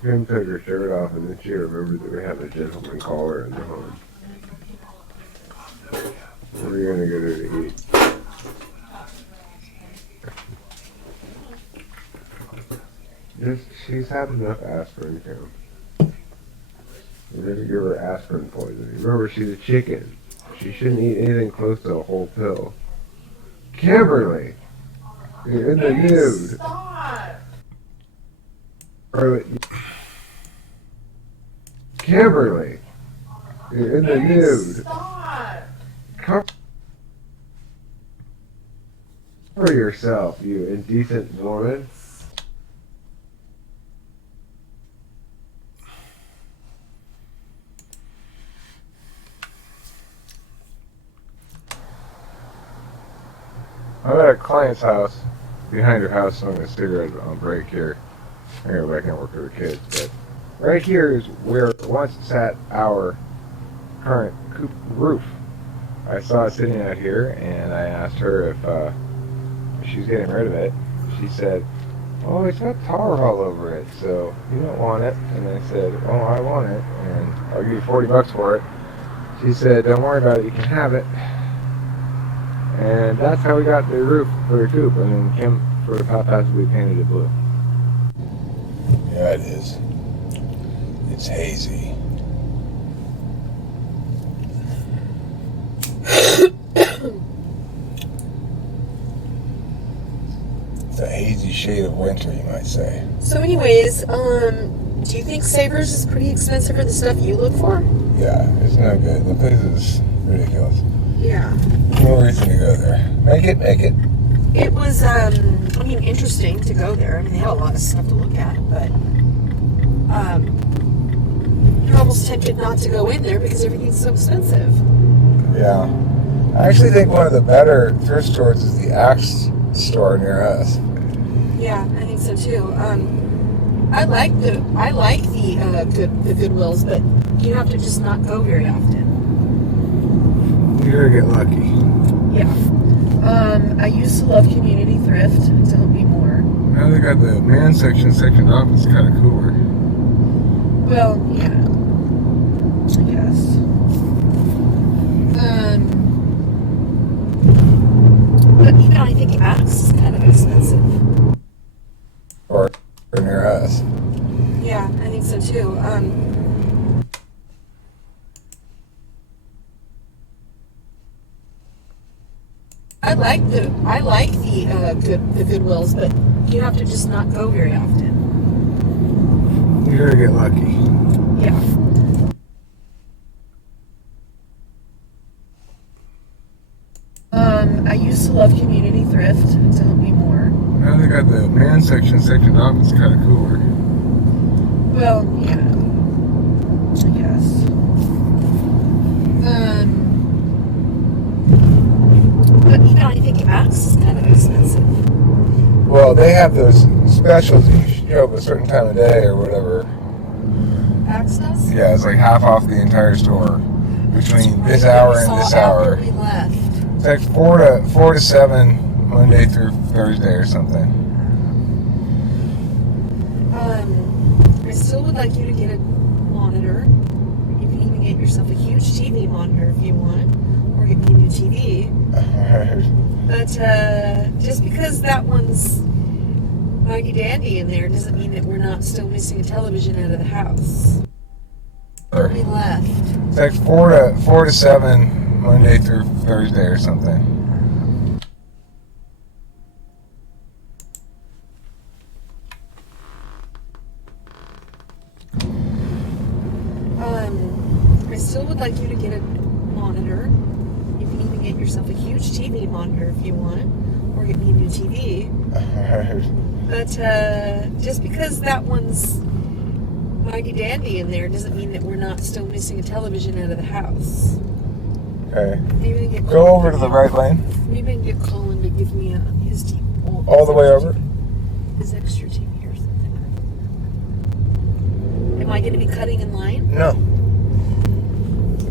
Kim took her shirt off and then she remembered that we have a gentleman caller in the home. What are you gonna get her to eat? She's had enough aspirin, Kim. We're gonna give her aspirin poisoning. Remember, she's a chicken. She shouldn't eat anything close to a whole pill. Kimberly! You're in the nude. Stop! Kimberly! You're in the nude. Stop! Cover yourself, you indecent woman. I'm at a client's house, behind her house, smoking a cigarette on break here. I'm gonna go back and work with her kids, but right here is where once sat our current coop roof. I saw it sitting out here, and I asked her if she's getting rid of it. She said, "Oh, it's got tar all over it, so you don't want it." And I said, "Oh, I want it, and I'll give you $40 for it." She said, "Don't worry about it, you can have it." And that's how we got the roof for the coop, and then Kim sort of haphazardly painted it blue. Yeah, it is. It's hazy. It's a hazy shade of winter, you might say. So anyways, do you think Savers is pretty expensive for the stuff you look for? Yeah, it's no good. The place is ridiculous. Yeah. No reason to go there. Make it. It was, interesting to go there. I mean, they had a lot of stuff to look at, but, you're almost tempted not to go in there because everything's so expensive. Yeah. I actually think one of the better thrift stores is the Axe store near us. Yeah, I think so too. I like the Goodwills, but you have to just not go very often. You're gonna get lucky. Yeah. I used to love Community Thrift until me more. Now they got the man section sectioned off. It's kind of cooler. Well, yeah. I guess. But even I think Axe is kind of expensive. Or near us. Yeah, I think so too. I like the Goodwills, but you have to just not go very often. You're gonna get lucky. Yeah. I used to love Community Thrift until me more. Now they got the man section sectioned off. It's kind of cooler. Well, yeah. I guess. But even I think Axe is kind of expensive. Well, they have those specials. You show up a certain time of day or whatever. Axe does? Yeah, it's like half off the entire store between this hour and this hour. We left. It's like 4 to 7 Monday through Thursday or something. I still would like you to get a monitor. You can even get yourself a huge TV monitor if you want, or get me a new TV. But just because that one's mighty dandy in there doesn't mean that we're not still missing a television out of the house. We left. It's like 4 to 7 Monday through Thursday or something. I still would like you to get a monitor. You can even get yourself a huge TV monitor if you want, or get me a new TV. But just because that one's mighty dandy in there doesn't mean that we're not still missing a television out of the house. Okay. Maybe we can get Go over to the right lane. Maybe I can get Colin to give me his TV. All the way over. His extra TV or something. Am I going to be cutting in line? No.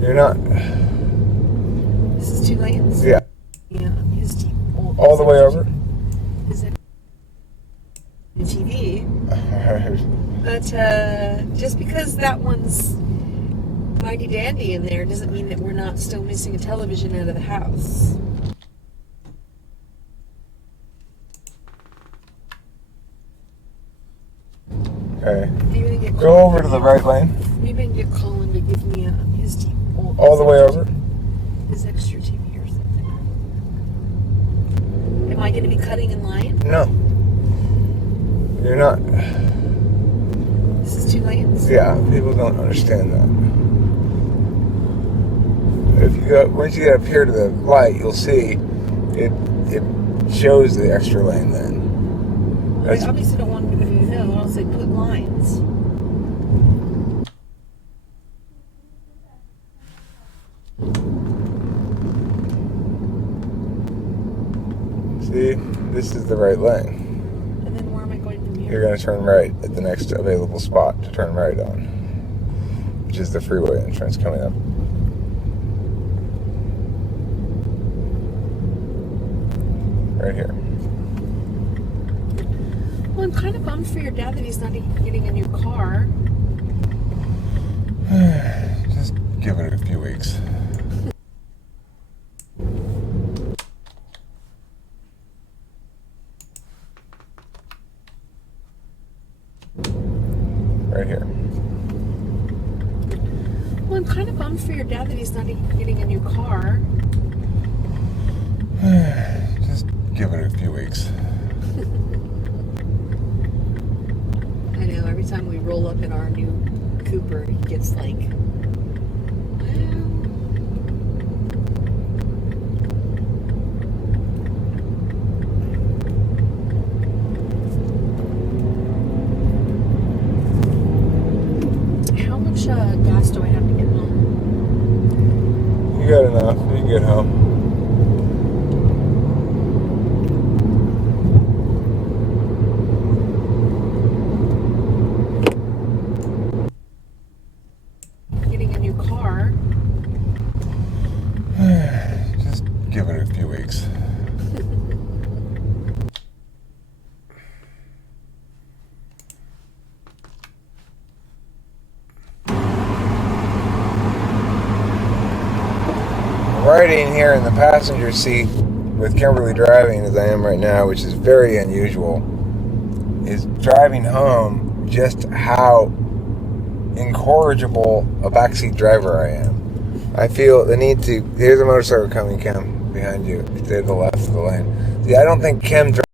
You're not. This is 2 lanes? Yeah. Yeah, his TV. All the way over. His TV. But just because that one's mighty dandy in there doesn't mean that we're not still missing a television out of the house. Okay. Maybe we can get Go over to the right lane. Maybe I can get Colin to give me his TV. All the way over. His extra TV or something. Am I going to be cutting in line? No. You're not. This is 2 lanes? Yeah, people don't understand that. If you go, once you get up here to the light, you'll see it shows the extra lane then. Well, I obviously don't want anybody to know, or else they put lines. See, this is the right lane. And then where am I going from here? You're going to turn right at the next available spot to turn right on, which is the freeway entrance coming up. Right here. Well, I'm kind of bummed for your dad that he's not getting a new car. Just give it a few weeks. Right here. Well, I'm kind of bummed for your dad that he's not getting a new car. Just give it a few weeks. I know, every time we roll up in our new Cooper, he gets like, how much gas do I have to get home? You got enough. You you get home. Getting a new car. Just give it a few weeks. Riding here in the passenger seat with Kimberly driving as I am right now, which is very unusual, is driving home just how incorrigible a backseat driver I am. I feel the need to... Here's a motorcycle coming, Kim, behind you. Stay to the left of the lane. See, I don't think Kim